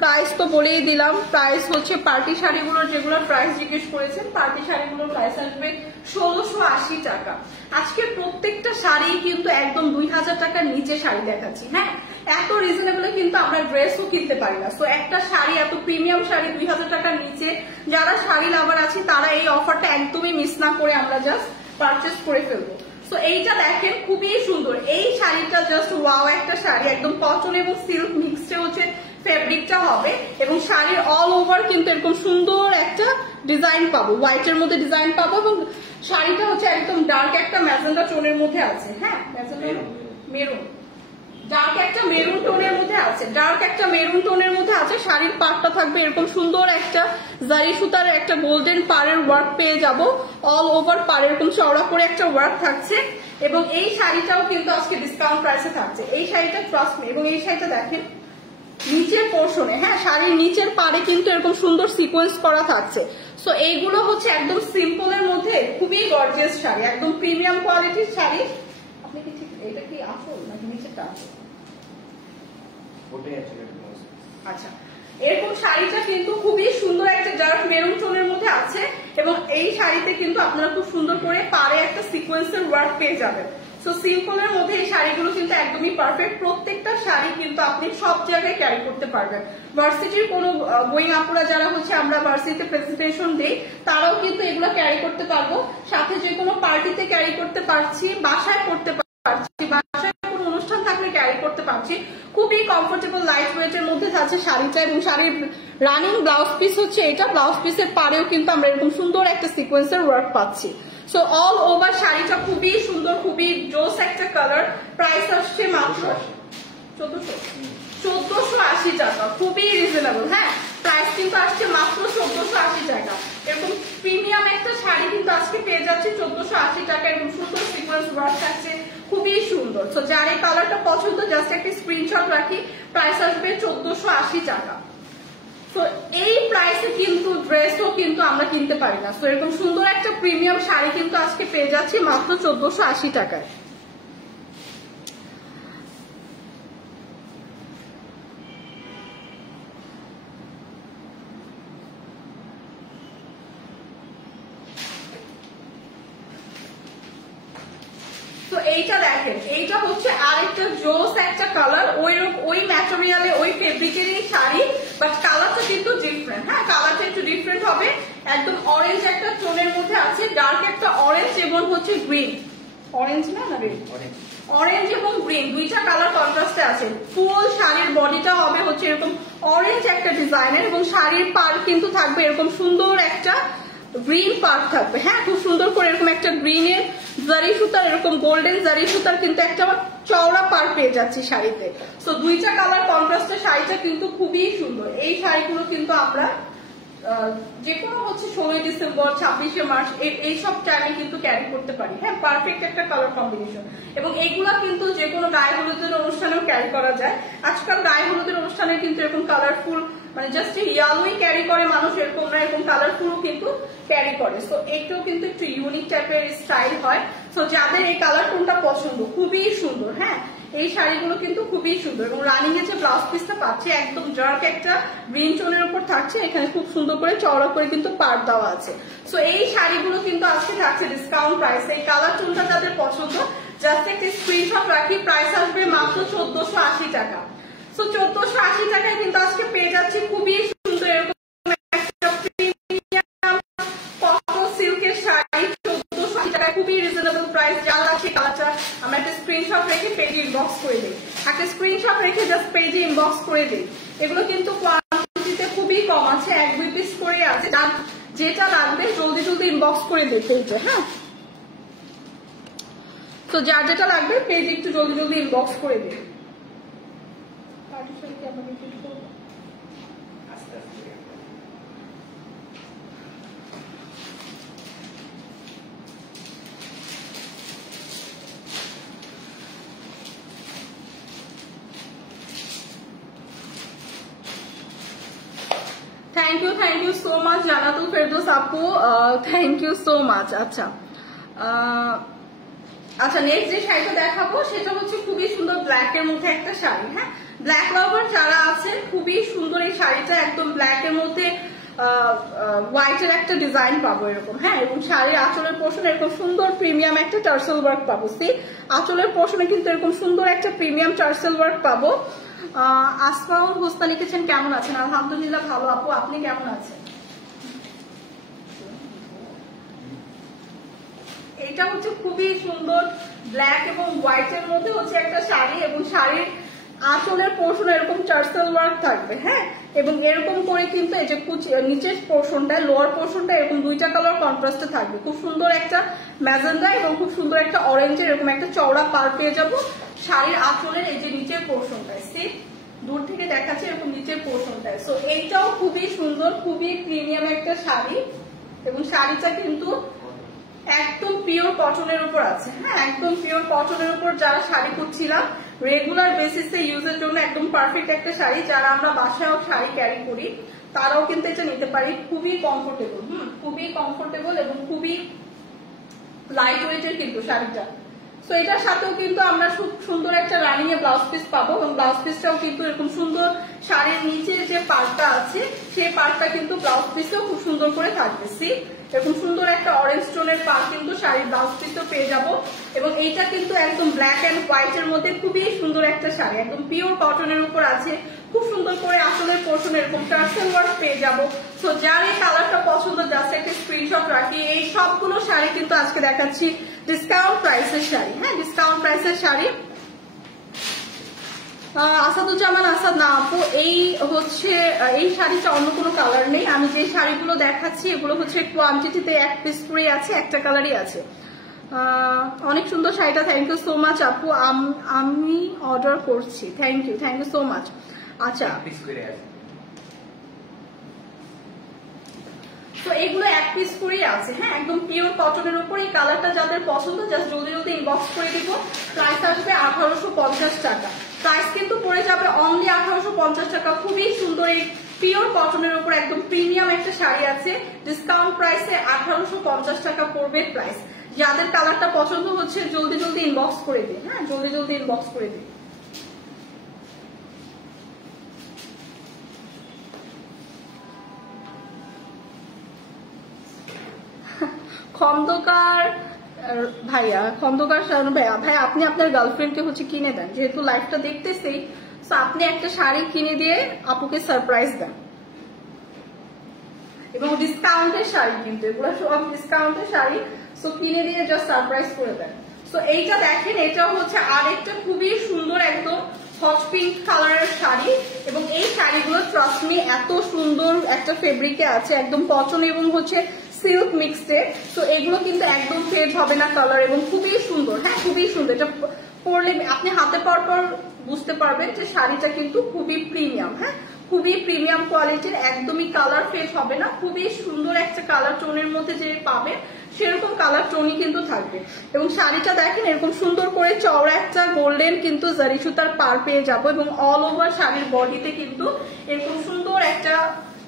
প্রাইস তো বলেই দিলাম। প্রাইস হচ্ছে পার্টি শাড়িগুলোর, যেগুলোর প্রাইস জিজ্ঞেস করেছেন, পার্টি শাড়িগুলোর প্রাইস আসবে 1680 টাকা। আজকে প্রত্যেকটা শাড়ি কিন্তু একদম 2000 টাকার নিচে শাড়ি দেখাচ্ছি। হ্যাঁ, এত রিজনেবল কিন্তু আমরা ড্রেসও কিনতে পারি না। সো একটা শাড়ি, এত প্রিমিয়াম শাড়ি 2000 টাকার নিচে, যারা শাড়ি লাভার আছে তারা এই অফারটা একদমই মিস না করে আমরা জাস্ট পারচেস করে ফেলবো। সো এইটা দেখেন খুবই সুন্দর, এই শাড়িটা জাস্ট ওয়াও একটা শাড়ি, একদম কটন এবং সিল্ক মিক্সড হচ্ছে ফেব্রিকটা হবে, এবং শাড়ির অল ওভার কিন্তু এরকম সুন্দর একটা ডিজাইন পাবো, হোয়াইটের মধ্যে ডিজাইন পাবো, এবং শাড়িটা হচ্ছে একদম ডার্ক একটা ম্যাজেন্ডা টোনের মধ্যে আছে। হ্যাঁ, ম্যাজেন্ডা মেরুন, ডার্ক একটা মেরুন টোনের মধ্যে আছে, ডার্ক একটা মেরুন টোনের মধ্যে আছে। শাড়ির পাড়টা থাকবে এরকম সুন্দর একটা জারি সুতার একটা গোল্ডেন পাড়ের ওয়ার্ক পেয়ে যাব, অল ওভার পাড় এরকম চওড়া করে একটা ওয়ার্ক থাকছে। এবং এই শাড়িটাও কিন্তু আজকে ডিসকাউন্ট প্রাইসে থাকছে। এই শাড়িটা ট্রাস্ট মি, এবং এই শাড়িটা দেখেন নিচের পোর্শনে, হ্যাঁ শাড়ির নিচের পাড়ে কিন্তু এরকম সুন্দর সিকোয়েন্স করা থাকছে। সো এইগুলো হচ্ছে একদম সিম্পলের মধ্যে খুবই গর্জিয়াস শাড়ি, একদম প্রিমিয়াম কোয়ালিটির শাড়ি। আপনি কি ঠিক এটা কি আসল নাকি নিচেরটা আসল? আচ্ছা, এরকম শাড়িটা কিন্তু খুবই সুন্দর একটা ডার্ক মেরুন টোনের মধ্যে আছে, এবং এই শাড়িতে কিন্তু আপনারা খুব সুন্দর করে পাড়ে একটা সিকোয়েন্সের ওয়ার্ক পেয়ে যাবেন। সো সিম্পলের মধ্যে এই শাড়িগুলো কিন্তু একদমই পারফেক্ট। প্রত্যেকটা শাড়ি কিন্তু আপনি সব জায়গায় ক্যারি করতে পারবেন। ভার্সিটির কোনো গোয়িং আপুরা যারা হচ্ছে আমরা ভার্সিটিতে প্রেজেন্টেশন দেই, তারাও কিন্তু এগুলো ক্যারি করতে পারবো, সাথে যে কোনো পার্টিতে ক্যারি করতে পারছি, বাসায় করতে পারছি, বাসায় কোনো অনুষ্ঠান থাকলে ক্যারি করতে পারছি। খুবই কমফোর্টেবল লাইট ওয়েটের মধ্যে থাকছে শাড়িটা, এবং শাড়ির রানিং ব্লাউজ পিস হচ্ছে এটা। ব্লাউজ পিসের পাড়েও কিন্তু আমরা এরকম সুন্দর একটা সিকোয়েন্সের ওয়ার্ক পাচ্ছি। সো অল ওভার শাড়িটা খুবই সুন্দর, খুবই জোস একটা কালার। প্রাইস আসছে মাত্র 1480 টাকা, খুবই রিজনেবল। হ্যাঁ, প্রাইস কিন্তু আসছে মাত্র 1480 টাকা। এরকম প্রিমিয়াম একটা শাড়ি কিন্তু আজকে পেয়ে যাচ্ছে 1480 টাকা। এরকম সুন্দর সিকোয়েন্স ওয়ার্ক থাকছে, খুবই সুন্দর। সো যার এই কালারটা পছন্দ জাস্ট একটা স্ক্রিনশট রাখি, প্রাইস আসবে 1480 টাকা। তো এই প্রাইসে কিন্তু ড্রেসও কিন্তু আমরা কিনতে পারি না। তো এরকম সুন্দর একটা প্রিমিয়াম শাড়ি কিন্তু আজকে পেয়ে যাচ্ছি মাত্র 1480 টাকায়। তো এইটা দেখেন, এইটা হচ্ছে আরেকটা জোস একটা কালার, ওই ম্যাটেরিয়ালে ওই ফেব্রিকেরই শাড়ি, বাট কালারটা কিন্তু ডিফারেন্ট। হ্যাঁ, কালারটা একটু ডিফারেন্ট হবে। একদম অরেঞ্জ একটা টোনের মধ্যে আছে, ডার্ক একটা অরেঞ্জ এবং হচ্ছে গ্রিন, অরেঞ্জ না রেড, অরেঞ্জ এবং গ্রিন দুইটা কালার কন্ট্রাস্টে আছে। ফুল শাড়ির বডিটা হবে হচ্ছে এরকম অরেঞ্জ একটা ডিজাইনের, এবং শাড়ির পাড় কিন্তু থাকবে এরকম সুন্দর একটা গ্রিন পার্ট থাকবে। হ্যাঁ, খুব সুন্দর করে এরকম একটা গ্রিনের জারি সুতার, এরকম গোল্ডেন জারি সুতার কিন্তু একটা চওড়া পার পেয়ে যাচ্ছি শাড়িতে। সো দুইটা কালার কন্ট্রাস্টে শাড়িটা কিন্তু খুবই সুন্দর। এই শাড়িগুলো কিন্তু আমরা যে কোনো হচ্ছে 16 ডিসেম্বর, 26শে মার্চ এইসব টাইমে কিন্তু ক্যারি করতে পারি। হ্যাঁ, পারফেক্ট একটা কালার কম্বিনেশন, এবং এইগুলা কিন্তু যে কোনো গায়ে হলুদের অনুষ্ঠানেও ক্যারি করা যায়। আজকাল গায়ে হলুদের অনুষ্ঠানে কিন্তু এরকম কালারফুল, মানে জাস্ট ইয়ালোই ক্যারি করে মানুষ, এরকম না, এরকম কালারফুল কিন্তু ক্যারি করে। সো এইটাও কিন্তু একটু ইউনিক টাইপের স্টাইল হয়। সো যাদের এই কালার টোনটা পছন্দ, খুবই সুন্দর। হ্যাঁ, এই শাড়িগুলো কিন্তু খুবই সুন্দর, এবং রানিং এর যে ব্লাউজ পিসটা পাচ্ছে একদম ডার্ক একটা গ্রিন টোনের উপর থাকছে, এখানে খুব সুন্দর করে চওড়া করে কিন্তু পাড় দেওয়া আছে। সো এই শাড়িগুলো কিন্তু আজকে থাকছে ডিসকাউন্ট প্রাইস। এই কালার টোনটা যাদের পছন্দ জাস্ট একটা স্ক্রিনশট রাখি, প্রাইস আসবে মাত্র 1480 টাকা। সো 1480 টাকায় কিন্তু আজকে পেয়ে যাচ্ছি খুবই সুন্দর এরকম একটা প্রিমিয়াম কটন সিল্কের শাড়ি 1480 টাকায়, খুবই রিজনেবল প্রাইস। যা লাগছে কালারটা আমরা একটা স্ক্রিনশট রেখে পেজে ইনবক্স করে দিই, একটা স্ক্রিনশট রেখে জাস্ট পেজে ইনবক্স করে দিই। এগুলো কিন্তু কোয়ান্টিটিতে খুবই কম আছে, 1-2 পিস করে আছে। যেটা লাগবে জলদি জলদি ইনবক্স করে দিই পেজে। হ্যাঁ, তো যার যেটা লাগবে পেজে একটু জলদি জলদি ইনবক্স করে দিই। Thank you so much Jannatul Ferdous আপু, থ্যাংক ইউ সো মাচ। আচ্ছা আচ্ছা, নেক্সট যে শাড়িটা দেখাবো সেটা হচ্ছে খুবই সুন্দর ব্ল্যাক এর মধ্যে একটা শাড়ি। হ্যাঁ, ব্ল্যাক লাভার যারা আছে, খুবই সুন্দর এই শাড়িটা, একদম ব্ল্যাক এর মধ্যে হোয়াইট এর একটা ডিজাইন পাবো এরকম। হ্যাঁ, এবং শাড়ির আঁচলের পোর্শনে এরকম সুন্দর প্রিমিয়াম একটা টার্সেল ওয়ার্ক পাবো। আঁচলের পোর্শনে কিন্তু এরকম সুন্দর একটা প্রিমিয়াম টার্সেল ওয়ার্ক পাবো। আসমাউল হোসনা লিখেছেন কেমন আছেন? আলহামদুলিল্লাহ ভালো আপু, আপনি কেমন আছেন? এটা হচ্ছে খুবই সুন্দর ব্ল্যাক এবং হোয়াইট এর মধ্যে হচ্ছে একটা শাড়ি, এবং শাড়ির আঁচলের পোর্শনে এরকম টার্সেল ওয়ার্ক থাকবে। হ্যাঁ, এবং এরকম করে কিন্তু এই যে নিচের পোর্শনটা লোয়ার পোর্শনটা এরকম দুইটা কালার কন্ট্রাস্টে থাকবে। খুব সুন্দর একটা ম্যাজেন্ডা এবং খুব সুন্দর একটা অরেঞ্জের এরকম একটা চওড়া পার পেয়ে যাবো শাড়ির আঁচলের এই যে নিচের পোর্শনটায়। ঠিক দূর থেকে দেখাচ্ছে এরকম নিচের পোর্শনটায়। সো এইটাও খুবই সুন্দর, খুবই প্রিমিয়াম একটা শাড়ি এবং শাড়িটা কিন্তু একদম পিওর কটনের উপর আছে। হ্যাঁ, একদম পিওর কটনের উপর যারা শাড়ি খুঁজছিলাম রেগুলার বেসিসে ইউজের জন্য একদম পারফেক্ট একটা শাড়ি, যারা আমরা বাসায়ও শাড়ি ক্যারি করি তারাও কিন্তু এটা নিতে পারি। খুবই কমফোর্টেবল, খুবই কমফোর্টেবল এবং খুবই লাইট ওয়েটের কিন্তু শাড়িটা। তো এটার সাথেও কিন্তু আমরা খুব সুন্দর একটা রানিং এ ব্লাউজ পিস পাবো এবং ব্লাউজ পিসটাও কিন্তু এরকম সুন্দর শাড়ির নিচের যে পার্টটা আছে সেই পার্টটা কিন্তু ব্লাউজ পিসেও খুব সুন্দর করে থাকবে। এরকম সুন্দর একটা অরেঞ্জ টোনের পার্ট কিন্তু শাড়ির ব্লাউজ পিসও পেয়ে যাবো এবং এইটা কিন্তু একদম ব্ল্যাক এন্ড হোয়াইট এর মধ্যে খুবই সুন্দর একটা শাড়ি, একদম পিওর কটনের উপর আছে। খুব সুন্দর করে আসলের পোর্শন এরকম টার্সেল ওয়ার্ক পেয়ে যাবো। সো যার এই কালারটা পছন্দ জাস্ট একটা স্ক্রিনশট রাখি। এই সবগুলো শাড়ি কিন্তু আজকে দেখাচ্ছি ডিসকাউন্ট প্রাইসের শাড়ি। হ্যাঁ, ডিসকাউন্ট প্রাইসের শাড়ি। আসাদুজ্জামান আসাদ না আপু, এই হচ্ছে এই শাড়িটা অন্য কোনো কালার নেই। আমি যে শাড়িগুলো দেখাচ্ছি এগুলো হচ্ছে কোয়ান্টিটিতে এক পিস করে আছে, একটা কালারই আছে। অনেক সুন্দর শাড়িটা, থ্যাংক ইউ সো মাচ আপু, আমি অর্ডার করছি। Thank you so much. আচ্ছা, তো এগুলো এক পিস করেই আছে। হ্যাঁ, একদম পিওর কটনের উপর। এই কালারটা যাদের পছন্দ জাস্ট জলদি জলদি ইনবক্স করে দিব। প্রাইস আসবে 1850 টাকা। প্রাইস কিন্তু পড়ে যাবে অনলি 1850 টাকা। খুবই সুন্দর এই পিওর কটনের উপর একদম প্রিমিয়াম একটা শাড়ি আছে। ডিসকাউন্ট প্রাইসে 1850 টাকা পড়বে প্রাইস। যাদের কালারটা পছন্দ হচ্ছে জলদি জলদি ইনবক্স করে দিন। হ্যাঁ, জলদি জলদি ইনবক্স করে দিন। খন্দকার ভাইয়া, খন্দকার ভাইয়া, ভাই আপনি আপনার গার্লফ্রেন্ডকে হচ্ছে কিনে দেন, যেহেতু লাইফটা দেখতেছি তো আপনি একটা শাড়ি কিনে দিয়ে আপুকে সারপ্রাইজ দেন। এবং ডিসকাউন্টের শাড়ি কিন্তু এগুলো সব ডিসকাউন্টের শাড়ি। সো কিনে দিয়ে জাস্ট সারপ্রাইজ করে দেন। সো এইটা দেখেন, এটাও হচ্ছে আরেকটা খুবই সুন্দর একদম হট পিঙ্ক কালারের শাড়ি এবং এই শাড়িগুলো ট্রাস্ট মি এত সুন্দর একটা ফেব্রিকে আছে, একদম কটন এবং হচ্ছে সিল্ক মিক্সড। তো এগুলো কিন্তু একদম ফেড হবে না কালার এবং খুবই সুন্দর। হ্যাঁ, খুবই সুন্দর। এটা পরলে আপনি হাতে পাওয়ার পর বুঝতে পারবেন যে শাড়িটা কিন্তু খুবই প্রিমিয়াম। হ্যাঁ, খুবই প্রিমিয়াম কোয়ালিটির, একদমই কালার ফেড হবে না। খুবই সুন্দর একটা কালার টোনের মধ্যে যে পাবে সেরকম কালার টোনই কিন্তু থাকবে। এবং শাড়িটা দেখেন এরকম সুন্দর করে চওড়া একটা গোল্ডেন কিন্তু জারি সুতার পার পেয়ে যাবো এবং অল ওভার শাড়ির বডিতে কিন্তু এরকম সুন্দর একটা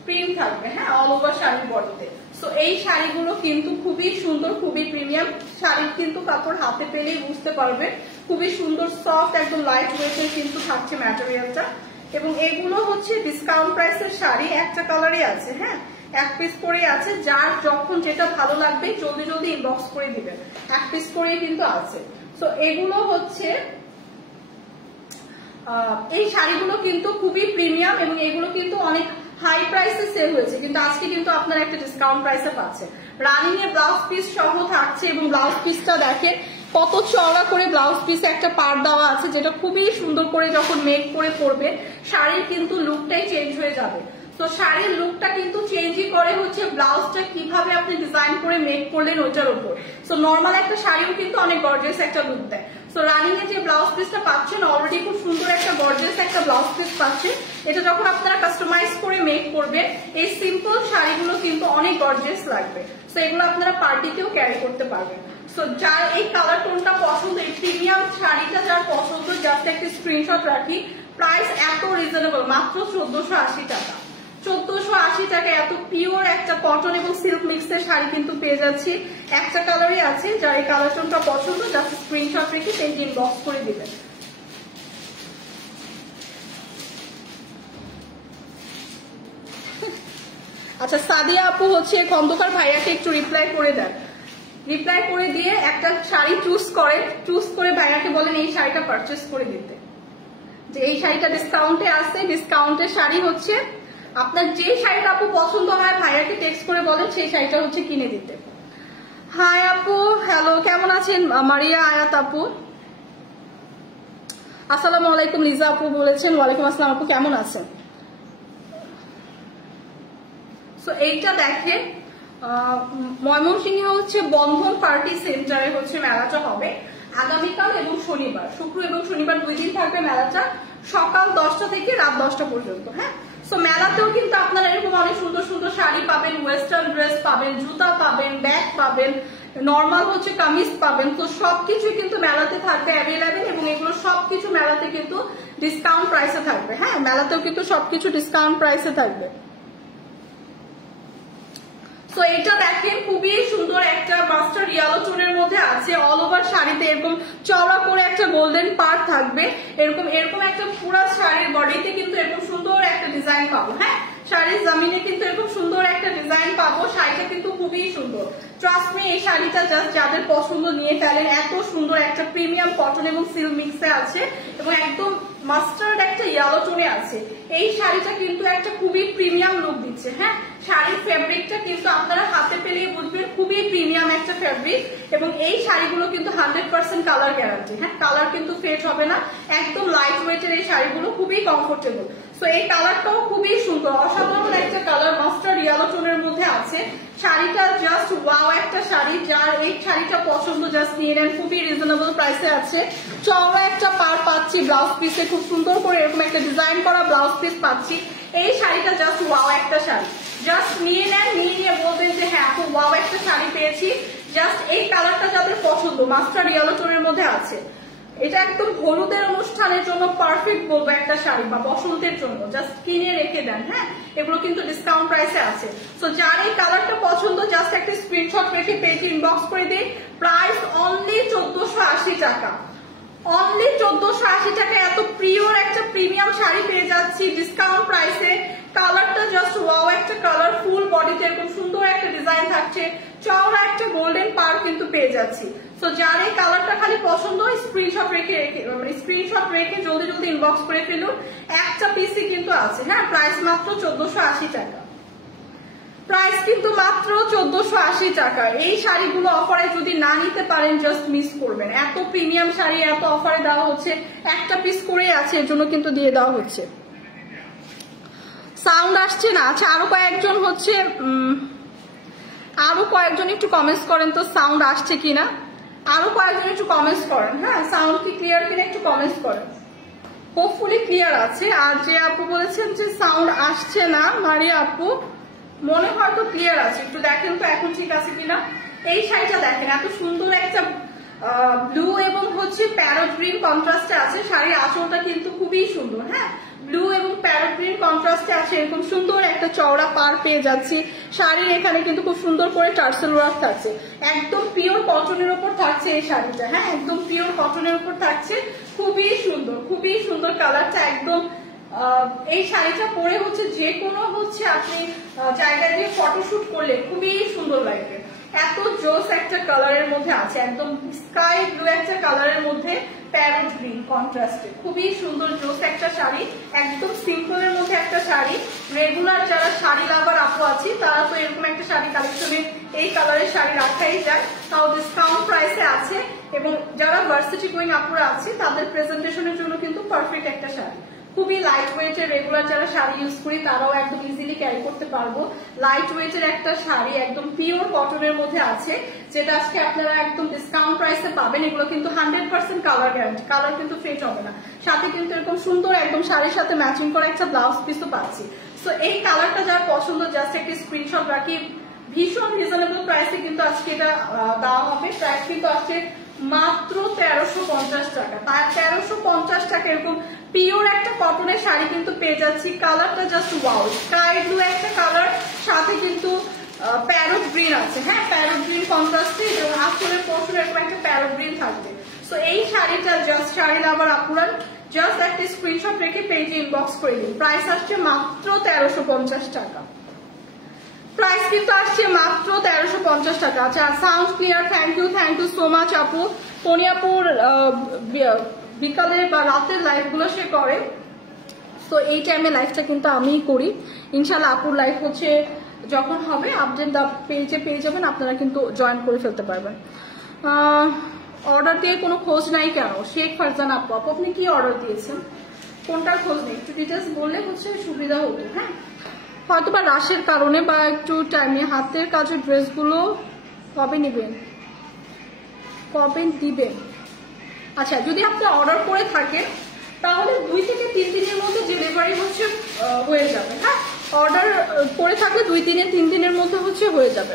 প্রিন্ট থাকবে। হ্যাঁ, অল ওভার শাড়ির বডিতে। সো এই শাড়িগুলো কিন্তু খুবই সুন্দর, খুবই প্রিমিয়াম। শাড়ির কিন্তু কাপড় হাতে পেলেই বুঝতে পারবে খুবই সুন্দর সফট একদম লাইট ওয়েটের কিন্তু থাকছে ম্যাটেরিয়ালটা। এবং এগুলো হচ্ছে ডিসকাউন্ট প্রাইসের শাড়ি, একটা কালারই আছে। হ্যাঁ, এক পিস করে আছে। যার যখন যেটা ভালো লাগবে জলদি জলদি ইনবক্স করে দিবেন। এক পিস করেই কিন্তু আছে। সো এগুলো হচ্ছে এই শাড়িগুলো কিন্তু খুবই প্রিমিয়াম এবং এগুলো কিন্তু অনেক হাই প্রাইসে সেল হয়েছে, কিন্তু আজকে কিন্তু আপনারা একটা ডিসকাউন্ট প্রাইসে পাচ্ছেন। রানিং এ ব্লাউজ পিস সহ থাকছে এবং ব্লাউজ পিসটা দেখেন কত চওড়া করে ব্লাউজ পিসে একটা পার দেওয়া আছে, যেটা খুবই সুন্দর করে যখন মেক করে পরবে শাড়ির কিন্তু লুকটাই চেঞ্জ হয়ে যাবে। তো শাড়ির লুকটা কিন্তু চেঞ্জই করে হচ্ছে ব্লাউজটা কিভাবে আপনি ডিজাইন করে মেক করলেন ওইটার উপর। সো নর্মাল একটা শাড়িও কিন্তু অনেক গর্জিয়াস একটা লুক দেয়। সো রানিং এ যে ব্লাউজ পিসটা পাচ্ছেন অলরেডি খুব সুন্দর একটা গর্জিয়াস একটা ব্লাউজ পিস পাচ্ছেন। এটা যখন আপনারা কাস্টমাইজ করে মেক করবেন এই সিম্পল শাড়িগুলো কিন্তু অনেক গর্জিয়াস লাগবে। সো এগুলো আপনারা পার্টিতেও ক্যারি করতে পারবেন। সো যার এই কালার টোনটা পছন্দ, এই প্রিমিয়াম শাড়িটা যার পছন্দ জাস্ট একটা স্ক্রিনশট রাখি। প্রাইস এত রিজনেবল, মাত্র 1480 টাকা। 1480 টাকা এত পিওর একটা কটন এবং সিল্ক মিক্সের শাড়ি কিন্তু পেয়ে যাচ্ছি। একটা কালারই আছে, যার এই কালার টোনটা পছন্দ জাস্ট স্ক্রিনশট রেখে পেজ ইনবক্স করে দিবেন। আচ্ছা, সাদিয়া আপু হচ্ছে খন্দকার ভাইয়াকে একটু রিপ্লাই করে দেন। রিপ্লাই করে দিয়ে একটা শাড়ি চুজ করে ভাইয়াকে বলেন এই শাড়িটা পারচেস করে দিতে, যে এই শাড়িটা ডিসকাউন্টে আছে। ডিসকাউন্টের শাড়ি হচ্ছে আপনার যে শাড়িটা আপু পছন্দ হয় ভাইয়াকে টেক্সট করে বলেন সেই শাড়িটা হচ্ছে কিনে দিতে। হাই আপু, হ্যালো, কেমন আছেন? মারিয়া আয়াত আপু, আসসালামু আলাইকুম। লিজা আপু বলেছেন ওয়ালাইকুম আসসালাম। আপু কেমন আছেন? সো এইটা দেখেন ময়মনসিংহে হচ্ছে বন্ধন পার্টি সেন্টারে হচ্ছে মেলাটা হবে আগামীকাল এবং শনিবার, শুক্র এবং শনিবার 2 দিন থাকবে মেলাটা, সকাল 10টা থেকে রাত 10টা পর্যন্ত। হ্যাঁ, সো মেলাতেও কিন্তু আপনারা এরকম অনেক সুন্দর সুন্দর শাড়ি পাবেন, ওয়েস্টার্ন ড্রেস পাবেন, জুতা পাবেন, ব্যাগ পাবেন, নর্মাল হচ্ছে কামিজ পাবেন। তো সবকিছু কিন্তু মেলাতে থাকবে অ্যাভেলেবেল এবং এগুলো সবকিছু মেলাতে কিন্তু ডিসকাউন্ট প্রাইসে থাকবে। হ্যাঁ, মেলাতেও কিন্তু সবকিছু ডিসকাউন্ট প্রাইসে থাকবে। তো এটা দেখেন খুবই সুন্দর একটা মাস্টার ইয়েলো টোনের মধ্যে আছে, অল ওভার শাড়িতে এরকম চওড়া করে একটা গোল্ডেন পার্ট থাকবে, এরকম একটা পুরো শাড়ির বডিতে কিন্তু এরকম সুন্দর একটা ডিজাইন পাবো। হ্যাঁ, শাড়ির জামিনে কিন্তু এরকম সুন্দর একটা ডিজাইন পাবো, শাড়িটা কিন্তু খুবই সুন্দর। ট্রাস্ট মি, এই শাড়িটা জাস্ট যাদের পছন্দ নিয়ে ফেলেন, এত সুন্দর একটা প্রিমিয়াম কটন এবং সিল্ক মিক্সে আছে এবং একদম মাস্টার্ড একটা ইয়েলো টোনে আছে। এই শাড়িটা কিন্তু একটা খুবই প্রিমিয়াম লুক দিচ্ছে। হ্যাঁ, শাড়ির ফেব্রিকটা কিন্তু আপনারা হাতে পেলেই বুঝবেন খুবই প্রিমিয়াম একটা ফেব্রিক এবং এই শাড়িগুলো কিন্তু 100% কালার গ্যারান্টি। হ্যাঁ, কালার কিন্তু ফেড হবে না, একদম লাইট ওয়েটের এই শাড়িগুলো, খুবই কমফোর্টেবল। তো এই কালারটাও খুবই সুন্দর, অসাধারণ একটা কালার মাস্টার্ড ইয়েলো টোনের মধ্যে আছে। শাড়িটা জাস্ট ওয়াও একটা শাড়ি, যার এই শাড়িটা পছন্দ জাস্ট নিয়ে নেন, খুবই রিজনেবল প্রাইসে আছে। চওড়া একটা পার পাচ্ছি, ব্লাউজ পিসে খুব সুন্দর করে এরকম একটা ডিজাইন করা ব্লাউজ পিস পাচ্ছি। এই শাড়িটা জাস্ট ওয়াও একটা শাড়ি, জাস্ট নিয়ে নেন, নিয়ে বলবেন যে হ্যাঁ খুব ওয়াও একটা শাড়ি পেয়েছি। জাস্ট এই কালারটা যাদের পছন্দ, মাস্টার্ড ইয়েলো টোনের মধ্যে আছে, এটা একদম হলুদের অনুষ্ঠানের জন্য পারফেক্ট বলবো একটা শাড়ি, বা বসন্তের জন্য জাস্ট কিনে রেখে দেন। হ্যাঁ, এগুলো কিন্তু ডিসকাউন্ট প্রাইসে আছে। তো যার এই কালারটা পছন্দ জাস্ট একটা স্ক্রিনশট রেখে পেজে ইনবক্স করে দিই। প্রাইস অনলি 1480 টাকা, অনলি 1480 টাকা। এত পিওর একটা প্রিমিয়াম শাড়ি পেয়ে যাচ্ছি ডিসকাউন্ট প্রাইসে। কালারটা জাস্ট ওয়াও একটা কালার, ফুল বডিতে এরকম সুন্দর একটা ডিজাইন থাকছে, চওড়া একটা গোল্ডেন পার কিন্তু পেয়ে যাচ্ছি। তো যার এই কালারটা খালি পছন্দ, স্ক্রিনশট রেখে জলদি জলদি ইনবক্স করে ফেলুন। একটা পিসই কিন্তু আছে। হ্যাঁ, প্রাইস মাত্র 1480 টাকা, প্রাইস কিন্তু মাত্র 1480 টাকা। এই শাড়িগুলো অফারে যদি না নিতে পারেন জাস্ট মিস করবেন। এত প্রিমিয়াম শাড়ি এত অফারে দেওয়া হচ্ছে, একটা পিস করে আছে এর জন্য কিন্তু দিয়ে দেওয়া হচ্ছে। সাউন্ড আসছে না? আচ্ছা, আরো কয়েকজন একটু কমেন্টস করেন তো সাউন্ড আসছে কিনা, আরো কয়েকজন একটু কমেন্টস করেন। হ্যাঁ, সাউন্ড কি ক্লিয়ার কিনা একটু কমেন্টস করেন। হোপফুলি ক্লিয়ার আছে। আর যে আপু বলেছেন যে সাউন্ড আসছে না, মারিয়া আপু মনে হয় তো ক্লিয়ার আছে, একটু দেখেন তো এখন ঠিক আছে কিনা। এই শাড়িটা দেখেন, এত সুন্দর একটা ব্লু এবং হচ্ছে প্যারট গ্রিন কন্ট্রাস্টে আছে। শাড়ির আঁচলটা কিন্তু খুবই সুন্দর। হ্যাঁ, ব্লু এবং প্যারট গ্রিন কন্ট্রাস্টে আছে, এরকম সুন্দর একটা চওড়া পার পেয়ে যাচ্ছি। শাড়ির এখানে কিন্তু খুব সুন্দর করে টার্সেল ওয়ার্ক থাকছে, একদম পিওর কটনের উপর থাকছে এই শাড়িটা। হ্যাঁ, একদম পিওর কটনের উপর থাকছে, খুবই সুন্দর কালারটা একদম। এই শাড়িটা পরে হচ্ছে যে কোনো হচ্ছে আপনি জায়গায় দিয়ে ফটোশুট করলে খুবই সুন্দর লাগবে। এত জোস একটা কালারের মধ্যে আছে, একদম স্কাই ব্লু একটা কালারের মধ্যে প্যারট গ্রিন কন্ট্রাস্টে, খুবই সুন্দর জোস একটা শাড়ি, একদম সিম্পলের মধ্যে একটা শাড়ি। রেগুলার যারা শাড়ি লাভার আপু আছি তারা তো এরকম একটা শাড়ি কালেকশনে এই কালারের শাড়ি রাখাই যায়, তাও ডিসকাউন্ট প্রাইসে আছে। এবং যারা ভার্সিটি গোয়িং আপুরা আছে তাদের প্রেজেন্টেশনের জন্য কিন্তু পারফেক্ট একটা শাড়ি, খুবই লাইট ওয়েটের। রেগুলার যারা শাড়ি ইউজ করি তারাও একদম ইজিলি ক্যারি করতে পারবো। লাইট ওয়েটের একটা শাড়ি, একদম পিওর কটনের মধ্যে আছে, যেটা আজকে আপনারা একদম ডিসকাউন্ট প্রাইসে পাবেন। এগুলো কিন্তু 100% কালার গ্যারান্টি, কালার কিন্তু ফেড হবে না। সাথে কিন্তু এরকম সুন্দর একদম শাড়ির সাথে ম্যাচিং করা একটা ব্লাউজ পিসও পাচ্ছি। সো এই কালারটা যার পছন্দ জাস্ট একটা স্ক্রিনশট রাখি। ভীষণ রিজনেবল প্রাইসে কিন্তু আজকে এটা দেওয়া হবে। প্রাইস কিন্তু আছে মাত্র 1350 টাকা। তার 1350 টাকা এরকম পিওর একটা কটনের শাড়ি কিন্তু পেয়ে যাচ্ছি। কালারটা জাস্ট ওয়াও, স্কাই ব্লু একটা কালার, সাথে কিন্তু প্যারট গ্রিন আছে। হ্যাঁ, প্যারট গ্রিন কন্ট্রাস্টে এবং আঁচলের পোর্শন এরকম একটা প্যারট গ্রিন থাকবে। সো এই শাড়িটা জাস্ট শাড়ি লাভার আপুরা জাস্ট একটা স্ক্রিনশট রেখে পেজে ইনবক্স করে দিন। প্রাইস আসছে মাত্র 1350 টাকা, প্রাইস কিন্তু আসছে মাত্র 1350 টাকা। আচ্ছা, sound clear, thank you so much আপু। তনিয়াপুর বিকালের বা রাতের লাইভ গুলো সে করে, তো এই টাইমে লাইভটা কিন্তু আমিই করি। ইনশাল্লাহ আপুর লাইভ হচ্ছে যখন হবে আপডেট পেজে পেয়ে যাবেন, আপনারা কিন্তু জয়েন করে ফেলতে পারবেন। অর্ডার দিয়ে কোনো খোঁজ নাই কেন? শেখ ফারজান আপু, আপনি কি অর্ডার দিয়েছেন, কোনটার খোঁজ নেই? একটু ডিটেলস বললে হচ্ছে সুবিধা হতো। হ্যাঁ, হয়তো বা রাশের কারণে বা একটু টাইমে হাতের কাজের ড্রেসগুলো কবে নেবেন, কবে দিবেন? আচ্ছা, যদি আপনি অর্ডার করে থাকেন তাহলে 2 থেকে 3 দিনের মধ্যে ডেলিভারি হচ্ছে হয়ে যাবে। হ্যাঁ, অর্ডার করে থাকলে 2 দিনে 3 দিনের মধ্যে হচ্ছে হয়ে যাবে।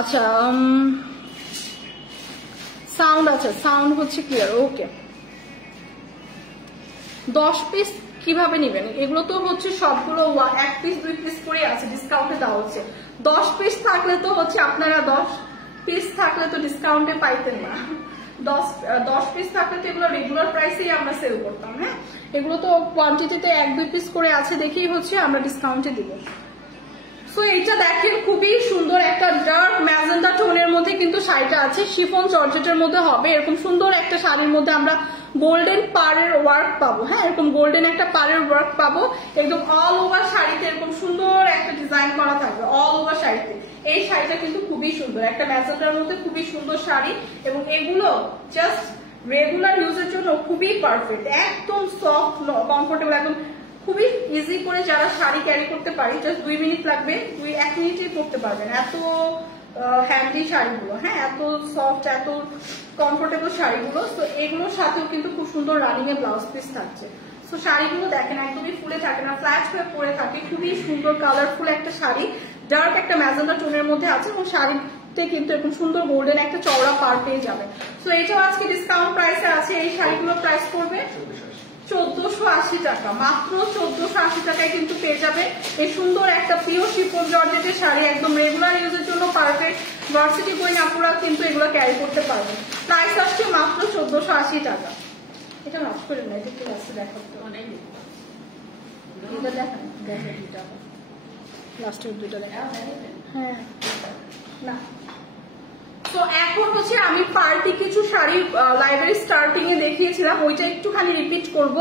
আচ্ছা, সাউন্ড আছে, সাউন্ড হচ্ছে ক্লিয়ার। ওকে, 10 পিস কিভাবে নেবেন? এগুলো তো হচ্ছে সবগুলো 1 পিস 2 পিস করে আছে, ডিসকাউন্টে দেওয়া হচ্ছে। 10 পিস থাকলে তো হচ্ছে আপনারা 10 পিস থাকলে তো ডিসকাউন্টে পাইতেন না। 10 পিস থাকলে তো এগুলো রেগুলার প্রাইসেই আমরা সেল করতাম। হ্যাঁ, এগুলো তো কোয়ান্টিটিতে 1-2 পিস করে আছে দেখেই হচ্ছে আমরা ডিসকাউন্টে দিব। সো এইটা দেখেন, খুবই সুন্দর একটা ডার্ক ম্যাজেন্ডা টোনের মধ্যে কিন্তু শাড়িটা আছে, শিফন জর্জেটের মধ্যে হবে। এরকম সুন্দর একটা শাড়ির মধ্যে আমরা গোল্ডেন পাড়ের ওয়ার্ক পাবো। হ্যাঁ, এরকম গোল্ডেন একটা পাড়ের ওয়ার্ক পাবো, একদম অল ওভার শাড়িতে এরকম সুন্দর একটা ডিজাইন করা থাকবে অল ওভার শাড়িতে। এই শাড়িটা কিন্তু খুবই সুন্দর, একটা ম্যাজেন্ডার মধ্যে খুবই সুন্দর শাড়ি, এবং এগুলো জাস্ট রেগুলার ইউজের জন্য খুবই পারফেক্ট, একদম সফট কমফোর্টেবল, একদম খুবই ইজি করে যারা শাড়ি ক্যারি করতে পারি, জাস্ট 2 মিনিট লাগবে, 1 মিনিটেই পরতে পারবেন। এত হ্যান্ডি শাড়িগুলো, হ্যাঁ, এত সফট, এত কমফোর্টেবল শাড়িগুলো। তো এগুলোর সাথেও কিন্তু খুব সুন্দর রানিং এর ব্লাউজ পিস থাকছে। তো শাড়িগুলো দেখেন একদমই ফুলে থাকে না, ফ্ল্যাট হয়ে পরে থাকে, খুবই সুন্দর কালারফুল একটা শাড়ি, ডার্ক একটা ম্যাজেন্ডা টোনের মধ্যে আছে, এবং শাড়িতে কিন্তু এরকম সুন্দর গোল্ডেন একটা চওড়া পাড় পেয়ে যাবে। তো এটাও আজকে ডিসকাউন্ট প্রাইসে আছে। এই শাড়িগুলোর প্রাইস পড়বে 1480 টাকা, মাত্র 1480 টাকায় কিন্তু পেয়ে যাবে এই সুন্দর একটা পিওর শিফন জর্জেটের শাড়ি, একদম রেগুলার ইউজের জন্য পারফেক্ট। ভার্সিটি গোয়িং আপুরা কিন্তু এগুলো ক্যারি করতে পারবে। প্রাইস আসছে মাত্র 1480 টাকা। এটা নষ্ট করে না, এটা একটু লাস্টে দেখাতে অনেক, এটা দেখেন, দেখেন দুইটা লাস্টের দুইটা দেখা। হ্যাঁ, না তো এখন হচ্ছে আমি পার্টি কিছু শাড়ি লাইব্রেরি স্টার্টিং এ দেখিয়েছিলাম, ওইটা একটুখানি রিপিট করব,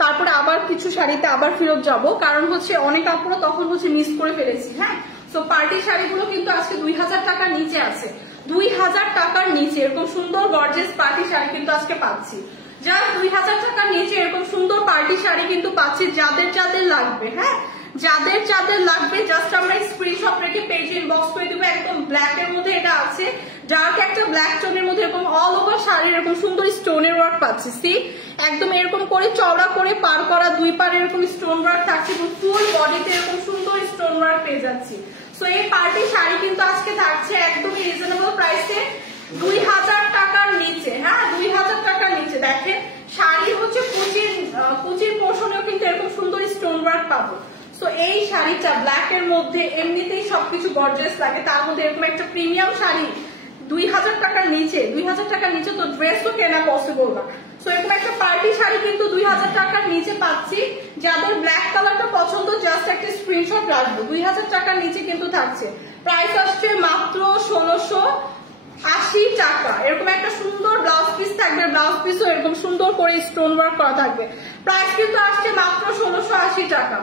তারপরে আবার কিছু শাড়িতে আবার ফেরত যাব, কারণ হচ্ছে অনেক আপুরা তখন হচ্ছে মিস করে ফেলেছি। হ্যাঁ, তো পার্টি শাড়িগুলো কিন্তু আজকে 2000 টাকার নিচে আছে, 2000 টাকার নিচে এরকম সুন্দর গর্জিয়াস পার্টি শাড়ি কিন্তু আজকে পাচ্ছি। জাস্ট 2000 টাকার নিচে এরকম সুন্দর পার্টি শাড়ি কিন্তু পাচ্ছি। যাদের যাদের লাগবে, হ্যাঁ, যাদের যাদের লাগবে জাস্ট আমরা স্ক্রিনশট রেখে পেজে ইনবক্স করে দিব। একদম ব্ল্যাক এর মধ্যে এটা আছে, ডার্ক একটা ব্ল্যাক টোনের মধ্যে এরকম অল ওভার শাড়ি এরকম সুন্দর স্টোনের ওয়ার্ক পাচ্ছি। সি, একদম এরকম করে চওড়া করে পার করা, 2 পার এরকম স্টোন ওয়ার্ক থাকছে, এবং ফুল বডিতে এরকম সুন্দর স্টোন ওয়ার্ক পেয়ে যাচ্ছি। সো এই পার্টি শাড়ি কিন্তু আজকে থাকছে একদমই রিজনেবল প্রাইসে, 2000 টাকার নিচে। হ্যাঁ, 2000 টাকার নিচে। দেখেন শাড়ি হচ্ছে কুচির পোর্শনেও কিন্তু এরকম সুন্দর স্টোন ওয়ার্ক পাবো। সো এই শাড়িটা ব্ল্যাক এর মধ্যে এমনিতেই সবকিছু গর্জিয়াস লাগে, তার মধ্যে এরকম একটা প্রিমিয়াম শাড়ি 2000 টাকার নিচে, 2000 টাকার নিচে তো ড্রেসও কেনা পসিবল না। সো এরকম একটা পার্টি শাড়ি কিন্তু 2000 টাকার নিচে পাচ্ছি। যাদের ব্ল্যাক কালারটা পছন্দ জাস্ট একটা স্ক্রিনশট রাখবো, 2000 টাকার নিচে কিন্তু থাকছে। প্রাইস আসছে মাত্র 1680 টাকা। এরকম একটা সুন্দর ব্লাউজ পিস থাকবে, ব্লাউজ পিসও এরকম সুন্দর করে স্টোন ওয়ার্ক করা থাকবে। প্রাইস কিন্তু আসছে মাত্র 1680 টাকা।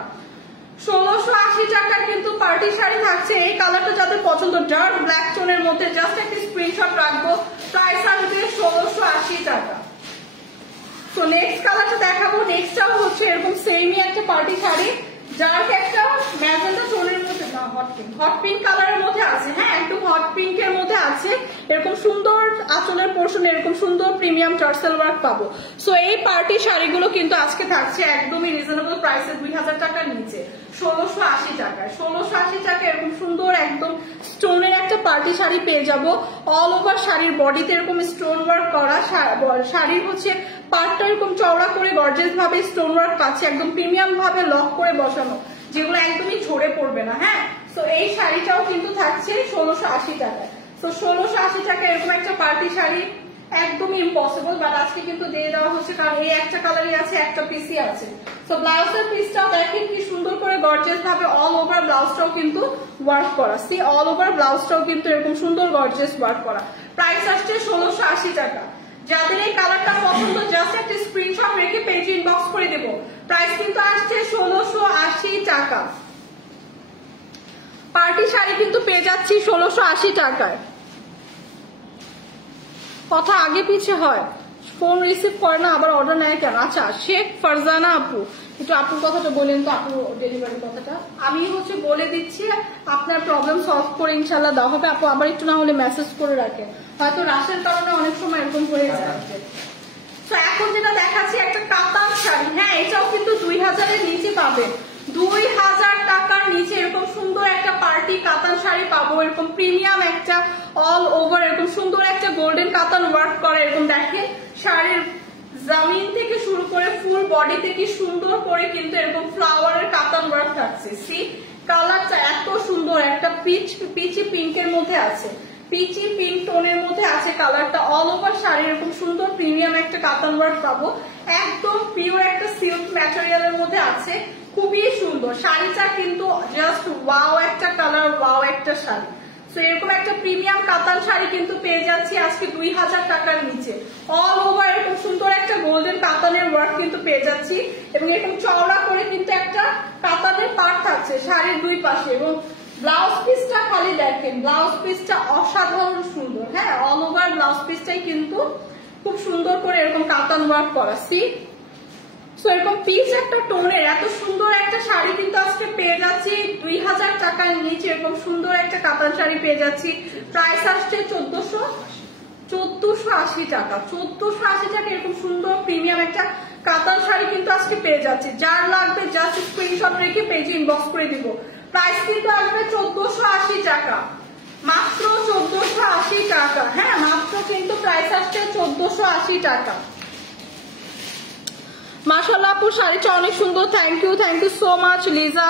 1680 টাকার কিন্তু পার্টি শাড়ি থাকছে। এই কালারটা যাদের পছন্দ, ডার্ক ব্ল্যাক টোনের মধ্যে, জাস্ট একটা স্ক্রিনশট রাখবো। প্রাইস আসবে 1680 টাকা। তো নেক্সট কালারটা দেখাবো। নেক্সটটাও হচ্ছে এরকম সেমই একটা পার্টি শাড়ি, ডার্ক একটা ম্যাজেন্ডা টোনের মধ্যে, না হট পিঙ্ক কালারের মধ্যে আছে। হ্যাঁ, একটু হট পিঙ্কের মধ্যে আছে, এরকম সুন্দর আঁচলের পোর্শন এরকম সুন্দর প্রিমিয়াম টার্সেল ওয়ার্ক পাবো। সো এই পার্টি শাড়িগুলো কিন্তু আজকে থাকছে একদমই রিজনেবল প্রাইসে, 2000 টাকার নিচে, 1680 টাকায়। 1680 টাকা এরকম সুন্দর একদম স্টোনের একটা পার্টি শাড়ি পেয়ে যাব। অল ওভার শাড়ির বডিতে এরকম স্টোন ওয়ার্ক করা, শাড়ির হচ্ছে পার্টটা এরকম চওড়া করে গর্জিয়াস ভাবে স্টোন ওয়ার্ক পাচ্ছে, একদম প্রিমিয়াম ভাবে লক করে বসানো, যেগুলো একদমই ঝরে পড়বে না। হ্যাঁ, তো এই শাড়িটাও কিন্তু থাকছে 1680 টাকায়। তো 1680 টাকা এরকম একটা পার্টি শাড়ি একদমই ইম্পসিবল, বাট আজকে কিন্তু দিয়ে দেওয়া হচ্ছে, কারণ এই একটা কালারই আছে, একটা পিসই আছে। তো ব্লাউজের পিসটাও দেখেন কি সুন্দর করে গর্জিয়াস ভাবে অল ওভার ব্লাউজটাও কিন্তু ওয়ার্ক করা। সি, অল ওভার ব্লাউজটাও কিন্তু এরকম সুন্দর গর্জিয়াস ওয়ার্ক করা। প্রাইস আসছে 1680 টাকা। যাদের এই কালারটা পছন্দ জাস্ট একটা স্ক্রিনশট রেখে পেজে ইনবক্স করে দেব। প্রাইস কিন্তু আসছে 1680 টাকা। পার্টি শাড়ি কিন্তু পেয়ে যাচ্ছি 1680 টাকায়। কথা আগে পিছে হয়, ফোন রিসিভ করে না, আবার অর্ডার নেয় কেন? আচ্ছা, শেখ ফারজানা আপু, একটু আপুর কথাটা বলেন তো, আপুর ডেলিভারি কথাটা আমি হচ্ছে বলে দিচ্ছি, আপনার প্রবলেম সলভ করে ইনশাল্লাহ দেওয়া হবে। আপু আবার একটু না হলে মেসেজ করে রাখে, হয়তো রাশের কারণে অনেক সময় এরকম হয়ে যায়। তো এখন যেটা দেখাচ্ছি একটা কাতান শাড়ি, হ্যাঁ এটাও কিন্তু 2000-এর নিচে পাবেন, 2000 টাকার নিচে এরকম সুন্দর একটা পার্টি কাতান শাড়ি পাবো। এরকম প্রিমিয়াম একটা অল ওভার এরকম সুন্দর একটা গোল্ডেন কাতান ওয়ার্ক করে, এরকম দেখেন শাড়ির জমিন থেকে শুরু করে ফুল বডিতে কি সুন্দর করে কিন্তু এরকম ফ্লাওয়ারের কাতান ওয়ার্ক থাকছে। সি কালারটা এত সুন্দর, একটা পিচি পিঙ্কের মধ্যে আছে, পিচি পিঙ্ক টোনের মধ্যে আছে কালারটা। অল ওভার শাড়ি এরকম সুন্দর প্রিমিয়াম একটা কাতান ওয়ার্ক পাবো, একদম পিওর একটা সিল্ক ম্যাটেরিয়ালের মধ্যে আছে, খুবই সুন্দর শাড়িটা কিন্তু জাস্ট ওয়াও একটা কালার, ওয়াও একটা শাড়ি। তো এরকম একটা প্রিমিয়াম কাতান শাড়ি কিন্তু পেয়ে যাচ্ছি আজকে 2000 টাকার নিচে। অল ওভার এরকম সুন্দর একটা গোল্ডেন কাতানের ওয়ার্ক কিন্তু পেয়ে যাচ্ছি, এবং এরকম চওড়া করে কিন্তু একটা কাতানের পাড় থাকছে শাড়ির দুই পাশে, এবং ব্লাউজ পিসটা খালি দেখেন, ব্লাউজ পিসটা অসাধারণ সুন্দর। হ্যাঁ অল ওভার ব্লাউজ পিসটাই কিন্তু খুব সুন্দর করে এরকম কাতান ওয়ার্ক করা। সি সো এরকম পিচ একটা টোনের এত সুন্দর একটা শাড়ি কিন্তু আজকে পেয়ে যাচ্ছি 2000 টাকার নিচে। এরকম সুন্দর একটা কাতান শাড়ি পেয়ে যাচ্ছি, প্রাইস আসছে 1480 টাকা। 1480 টাকা এরকম সুন্দর প্রিমিয়াম একটা কাতান শাড়ি কিন্তু আজকে পেয়ে যাচ্ছি। যার লাগবে জাস্ট স্ক্রিনশট রেখে পেজে ইনবক্স করে দিব। প্রাইস কিন্তু আসবে 1480 টাকা, মাত্র 1480 টাকা। হ্যাঁ মাত্র কিন্তু প্রাইস আসছে 1480 টাকা। মাশাআল্লাহ আপু শাড়িটা অনেক সুন্দর, thank you so much. Liza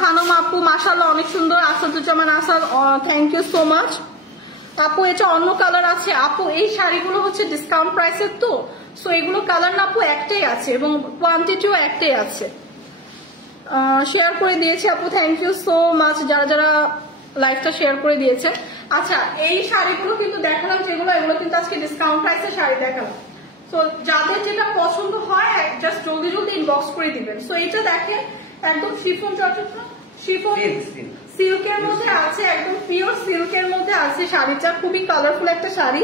Khanam আপু মাশাআল্লাহ অনেক সুন্দর। Asaduzzaman Asad thank you so much. আপু এটা অন্য কালার আছে আপু, এই শাড়িগুলো হচ্ছে ডিসকাউন্ট প্রাইসের, তো সো এগুলো কালার না আপু একটাই আছে এবং কোয়ান্টিটিও একটাই আছে। শেয়ার করে দিয়েছি আপু, থ্যাংক ইউ সো মাচ যারা যারা লাইভটা শেয়ার করে দিয়েছে। আচ্ছা এই শাড়িগুলো কিন্তু দেখালাম যেগুলো, এগুলো কিন্তু আজকে ডিসকাউন্ট প্রাইসে শাড়ি দেখালাম। তো যাদের যেটা পছন্দ হয় জাস্ট জলদি জলদি ইনবক্স করে দিবেন। সো এটা দেখেন একদম শিফন চটচটা, শিফন সিল্কের মধ্যে আছে, একদম পিওর সিল্কের মধ্যে আছে শাড়িটা, খুবই কালারফুল একটা শাড়ি,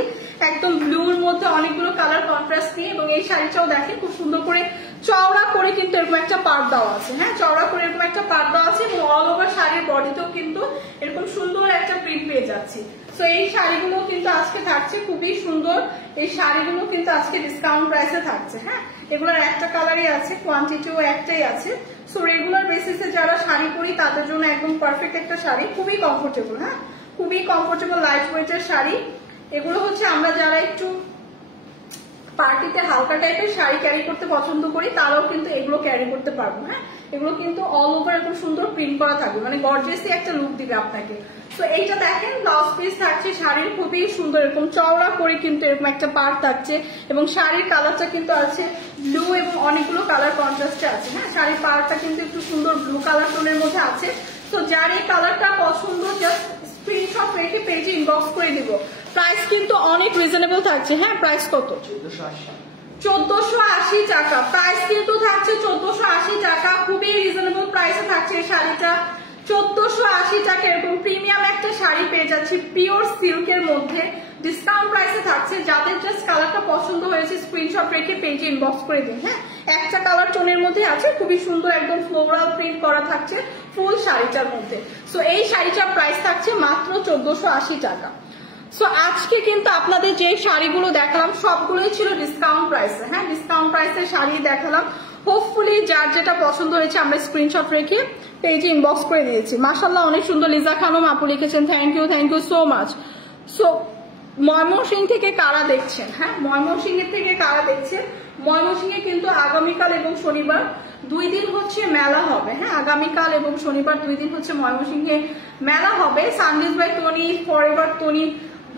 একদম ব্লুর মধ্যে অনেকগুলো কালার কন্ট্রাস্ট নিয়ে। এবং এই শাড়িটাও দেখেন খুব সুন্দর করে চওড়া করে কিন্তু এরকম একটা পাড় দেওয়া আছে। হ্যাঁ চওড়া করে এরকম একটা পাড় দেওয়া আছে, এবং অল ওভার শাড়ির বডিতেও কিন্তু এরকম সুন্দর একটা প্রিন্ট পেয়ে যাচ্ছি। তো এই শাড়িগুলো কিন্তু আজকে থাকছে খুবই সুন্দর, এই শাড়িগুলো কিন্তু আজকে ডিসকাউন্ট প্রাইসে থাকছে। হ্যাঁ এগুলোর একটা কালারই আছে, কোয়ান্টিটিও একটাই আছে। সো রেগুলার বেসিসে যারা শাড়ি পরি তাদের জন্য একদম পারফেক্ট একটা শাড়ি, খুবই কমফোর্টেবল। হ্যাঁ খুবই কমফোর্টেবল লাইট ওয়েটের শাড়ি এগুলো হচ্ছে। আমরা যারা একটু পার্টিতে হালকা টাইপের শাড়ি ক্যারি করতে পছন্দ করি তারাও কিন্তু এগুলো ক্যারি করতে পারবো। হ্যাঁ এগুলো কিন্তু অল ওভার এরকম সুন্দর প্রিন্ট করা থাকবে, মানে গর্জিয়াসই একটা লুক দিবে আপনাকে। তো এইটা দেখেন ব্লাউজ পিস থাকছে শাড়ির খুবই সুন্দর, এরকম চওড়া করে কিন্তু এরকম একটা পার্ট থাকছে, এবং শাড়ির কালারটা কিন্তু আছে ব্লু এবং অনেকগুলো কালার কন্ট্রাস্টে আছে। হ্যাঁ শাড়ির পার্টটা কিন্তু একটু সুন্দর ব্লু কালার টোনের মধ্যে আছে। তো যার এই কালারটা পছন্দ জাস্ট স্ক্রিনশট রেখে পেজে ইনবক্স করে দিব। প্রাইস কিন্তু অনেক রিজনেবল থাকছে। হ্যাঁ প্রাইস কত? 1480 টাকা। প্রাইস কিন্তু থাকছে 1480 টাকা, খুবই রিজনেবল প্রাইসে থাকছে এই শাড়িটা। 1480 টাকা এরকম প্রিমিয়াম একটা শাড়ি পেয়ে যাচ্ছি পিওর সিল্কের মধ্যে, ডিসকাউন্ট প্রাইসে থাকছে। যাদের জাস্ট কালারটা পছন্দ হয়েছে স্ক্রিনশট রেখে পেজে ইনবক্স করে দিন। হ্যাঁ একটা কালার টোনের মধ্যে আছে, খুবই সুন্দর একদম ফ্লোরাল প্রিন্ট করা থাকছে ফুল শাড়িটার মধ্যে। সো এই শাড়িটার প্রাইস থাকছে মাত্র 1480 টাকা। সো আজকে কিন্তু আপনাদের যে শাড়িগুলো দেখালাম সবগুলোই ছিল ডিসকাউন্ট প্রাইসে। হ্যাঁ ডিসকাউন্ট প্রাইসে শাড়ি দেখালাম, হোপফুলি যার যেটা পছন্দ হয়েছে আমরা স্ক্রিনশট রেখে পেজে ইনবক্স করে দিয়েছি। মাশাআল্লাহ অনেক সুন্দর। লিজা খানম আপু লিখেছেন thank you so much. So Mymensingh থেকে কারা দেখছেন? হ্যাঁ ময়মনসিংহ থেকে কারা দেখছেন? ময়মনসিংহে কিন্তু আগামীকাল এবং শনিবার 2 দিন হচ্ছে মেলা হবে। হ্যাঁ আগামীকাল এবং শনিবার 2 দিন হচ্ছে ময়মনসিংহে মেলা হবে। Sundays by Tony, forever Tony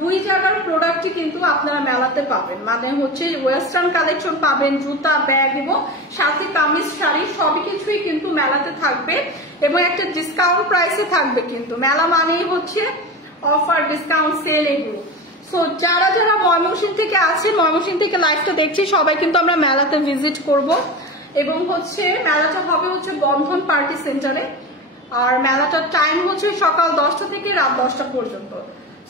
2 জায়গার প্রোডাক্টই কিন্তু আপনারা মেলাতে পাবেন, মানে হচ্ছে ওয়েস্টার্ন কালেকশন পাবেন, জুতা ব্যাগ এবং সাথে কামিজ শাড়ি সবই কিছুই কিন্তু মেলাতে থাকবে, এবং একটা ডিসকাউন্ট প্রাইসে থাকবে। কিন্তু মেলা মানেই হচ্ছে অফার, ডিসকাউন্ট, সেল এগুলো। সো যারা যারা ময়মনসিংহ থেকে আছেন, ময়মনসিংহ থেকে লাইভটা দেখছি, সবাই কিন্তু আমরা মেলাতে ভিজিট করব, এবং হচ্ছে মেলাটা হবে হচ্ছে বন্ধন পার্টি সেন্টারে, আর মেলাটার টাইম হচ্ছে সকাল 10টা থেকে রাত 10টা পর্যন্ত।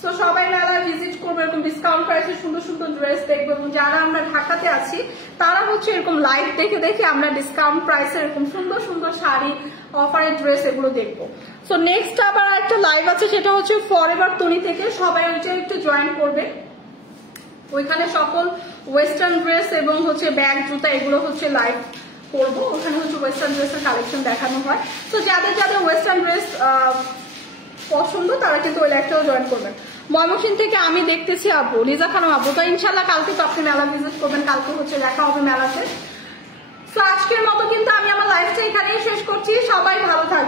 সো সবাই মেলায় ভিজিট করবো, এরকম ডিসকাউন্ট প্রাইসে সুন্দর সুন্দর ড্রেস দেখবো, এবং যারা আমরা ঢাকাতে আছি তারা হচ্ছে এরকম লাইভ দেখে দেখে আমরা ডিসকাউন্ট প্রাইসে এরকম সুন্দর সুন্দর শাড়ি, অফারের ড্রেস এগুলো দেখবো। সো নেক্সট আবার একটা লাইভ আছে, সেটা হচ্ছে ফরএভার তনি থেকে, সবাই ওইটা একটু জয়েন করবে। ওইখানে সকল ওয়েস্টার্ন ড্রেস এবং হচ্ছে ব্যাগ, জুতা এগুলো হচ্ছে লাইভ করবো। ওখানে হচ্ছে ওয়েস্টার্ন ড্রেসের কালেকশন দেখানো হয়। তো যাদের যাদের ওয়েস্টার্ন ড্রেস পছন্দ তারা কিন্তু ওই লাইভটাও জয়েন করবেন। ময়মনসিংহ থেকে আমি দেখতেছি আপু, লিজা খানম আপু। তো ইনশাল্লাহ কালকে তো আপনি মেলা ভিজিট করবেন, কালকে হচ্ছে দেখা হবে মেলাতে। তো আজকের মতো কিন্তু আমি আমার লাইভটা এখানেই শেষ করছি। সবাই ভালো থাকবেন।